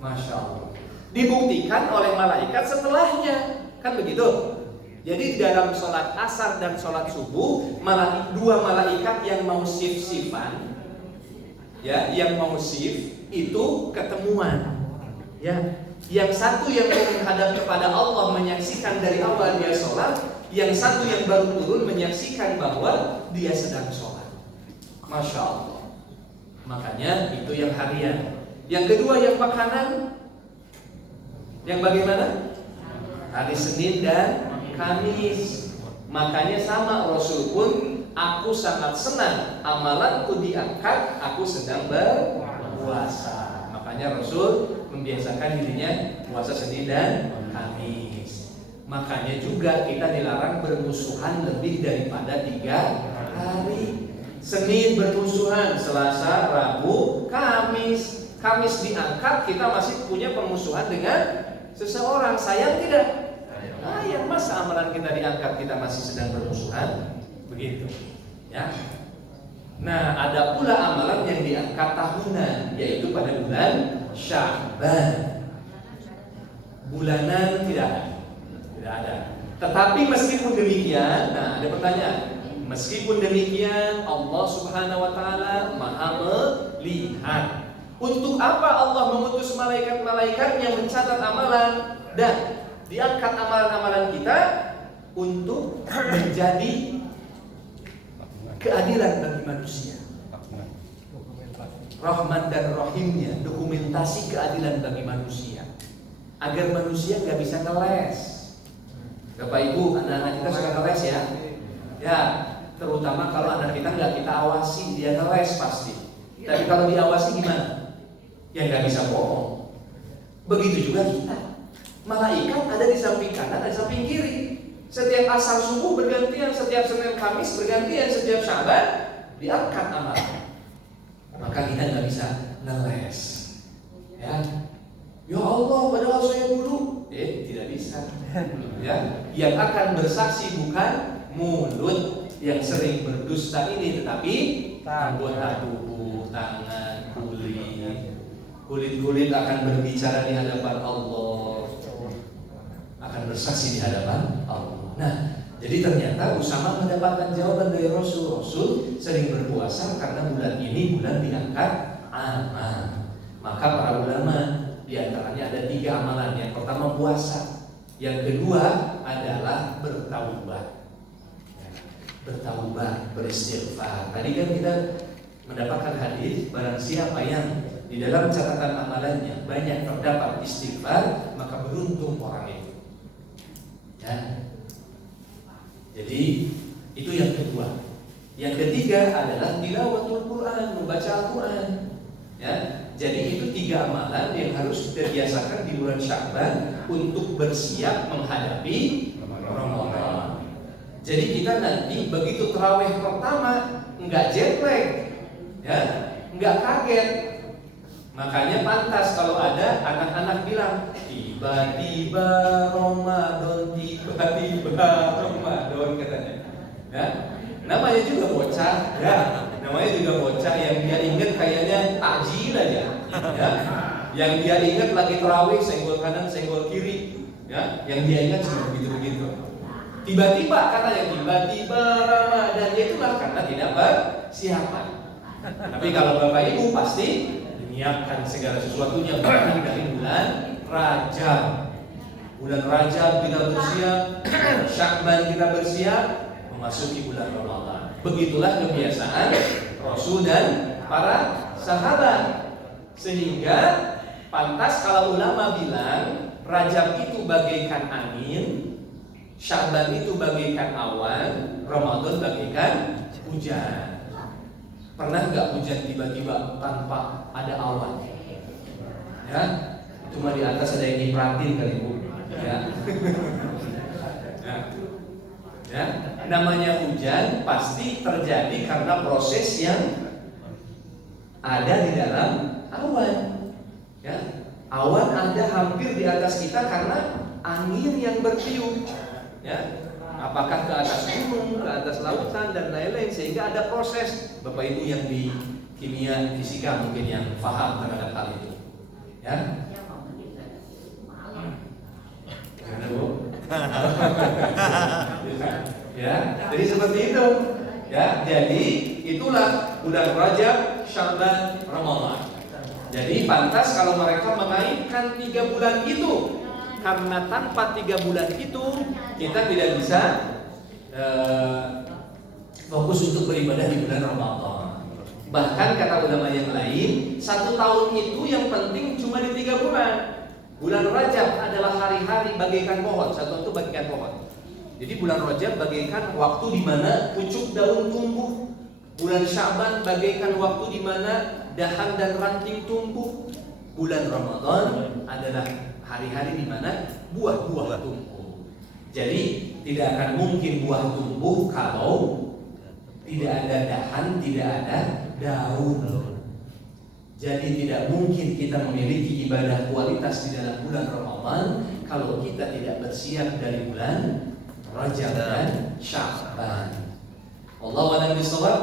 Masya Allah. Dibuktikan oleh malaikat setelahnya. Kan begitu? Jadi di dalam sholat asar dan sholat subuh, dua malaikat yang mau shift-shiftan, ya, yang mau shift itu ketemuan. Ya, yang satu yang mau menghadap kepada Allah menyaksikan dari awal dia sholat, yang satu yang baru turun menyaksikan bahwa dia sedang sholat. Masya Allah. Makanya itu yang harian. Yang kedua yang makanan, yang bagaimana? Hari Senin dan Kamis. Makanya sama Rasul pun, aku sangat senang amalanku diangkat, aku sedang berpuasa. Makanya Rasul membiasakan dirinya puasa Senin dan Kamis. Makanya juga kita dilarang bermusuhan lebih daripada 3 hari. Senin bermusuhan, Selasa, Rabu, Kamis. Kamis diangkat, kita masih punya permusuhan dengan seseorang. Sayang tidak? Sayang, masa amalan kita diangkat kita masih sedang bermusuhan? Begitu, ya. Nah, ada pula amalan yang diangkat tahunan, yaitu pada bulan Sya'ban. Bulanan tidak ada. Tetapi meskipun demikian, nah ada pertanyaan. Meskipun demikian, Allah Subhanahu wa taala Maha melihat. Untuk apa Allah mengutus malaikat-malaikat yang mencatat amalan dan diangkat amalan-amalan kita? Untuk menjadi keadilan bagi manusia. Rahman dan Rahimnya, dokumentasi keadilan bagi manusia, agar manusia nggak bisa ngeles. Bapak Ibu, anak-anak kita suka ngeles ya. Ya, terutama kalau anak kita nggak kita awasi, dia ngeles pasti. Tapi kalau diawasi gimana? Ya nggak bisa bohong. Begitu juga kita. Malaikat ada di samping kanan, ada di samping kiri. Setiap asar subuh bergantian, setiap Senin Kamis bergantian, setiap Sya'ban diangkat amalan. Maka kita nggak bisa ngeles. Ya Allah, padahal saya dulu, tidak bisa. Ya, yang akan bersaksi bukan mulut yang sering berdusta ini, tetapi anggota tubuh, tangan, kulit akan berbicara di hadapan Allah, akan bersaksi di hadapan Allah. Nah, jadi ternyata Usama mendapatkan jawaban dari Rasul. Rasul sering berpuasa karena bulan ini bulan diangkat amal. Maka para ulama diantaranya ada 3 amalan. Yang pertama puasa, yang kedua adalah bertaubat. Bertaubat, beristighfar. Tadi kan kita mendapatkan hadis, barang siapa yang di dalam catatan amalannya banyak terdapat istighfar, maka beruntung orang itu. Ya. Jadi itu yang kedua. Yang ketiga adalah tilawatul Quran, membaca Al-Quran. Ya. Jadi itu 3 amalan yang harus kita biasakan di bulan Sya'ban untuk bersiap menghadapi Ramadan. Jadi kita nanti begitu tarawih pertama enggak jet lag, ya, enggak kaget. Makanya pantas kalau ada anak-anak bilang tiba-tiba Ramadan, tiba-tiba Ramadan katanya. Ya, namanya juga bocah, ya, namanya juga bocah yang dia ingat kayaknya takjil aja, ya, yang dia ingat lagi tarawih senggol kanan senggol kiri, ya, yang dia ingat cuma begitu-begitu. Tiba-tiba katanya tiba-tiba Ramadan, itulah karena tidak persiapan. Tapi kalau Bapak Ibu pasti menyiapkan segala sesuatunya bahkan dari bulan Rajab. Bulan Rajab kita bersiap, Sya'ban kita bersiap, memasuki bulan Ramadan. Begitulah kebiasaan Rasul dan para sahabat. Sehingga pantas kalau ulama bilang Rajab itu bagaikan angin, Sya'ban itu bagaikan awan, Ramadan bagaikan hujan. Pernah nggak hujan tiba-tiba tanpa ada awan? Ya, cuma di atas ada yang nyipratin kali Bu. Ya. Ya, namanya hujan pasti terjadi karena proses yang ada di dalam awan. Ya, awan ada hampir di atas kita karena angin yang bertiup. Ya, apakah ke atas gunung, ke atas lautan dan lain-lain, sehingga ada proses. Bapak Ibu yang di kimia fisika mungkin yang paham terhadap hal itu. Ya. Gimana Bu? Ya, jadi seperti itu. Ya, jadi itulah bulan Rajab, Sya'ban, Ramadan. Jadi pantas kalau mereka mengaitkan 3 bulan itu, karena tanpa 3 bulan itu kita tidak bisa fokus untuk beribadah di bulan Ramadan. Bahkan kata ulama yang lain, 1 tahun itu yang penting cuma di 3 bulan. Bulan Rajab adalah hari-hari bagaikan pohon, 1 tahun itu bagaikan pohon. Jadi bulan Rajab bagaikan waktu di mana pucuk daun tumbuh. Bulan Sya'ban bagaikan waktu di mana dahan dan ranting tumbuh. Bulan Ramadan adalah hari-hari di mana buah-buah tumbuh. Jadi tidak akan mungkin buah tumbuh kalau tidak ada dahan, tidak ada daun. Jadi tidak mungkin kita memiliki ibadah kualitas di dalam bulan Ramadan kalau kita tidak bersiap dari bulan Rajab dan Sya'ban. Allahu a'lam bishawab.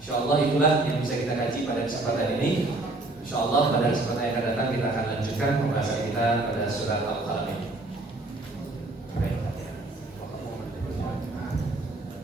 Insyaallah itulah yang bisa kita kaji pada kesempatan ini. Insyaallah pada kesempatan yang akan datang kita akan lanjutkan pembahasan kita pada surat Al-Qalam.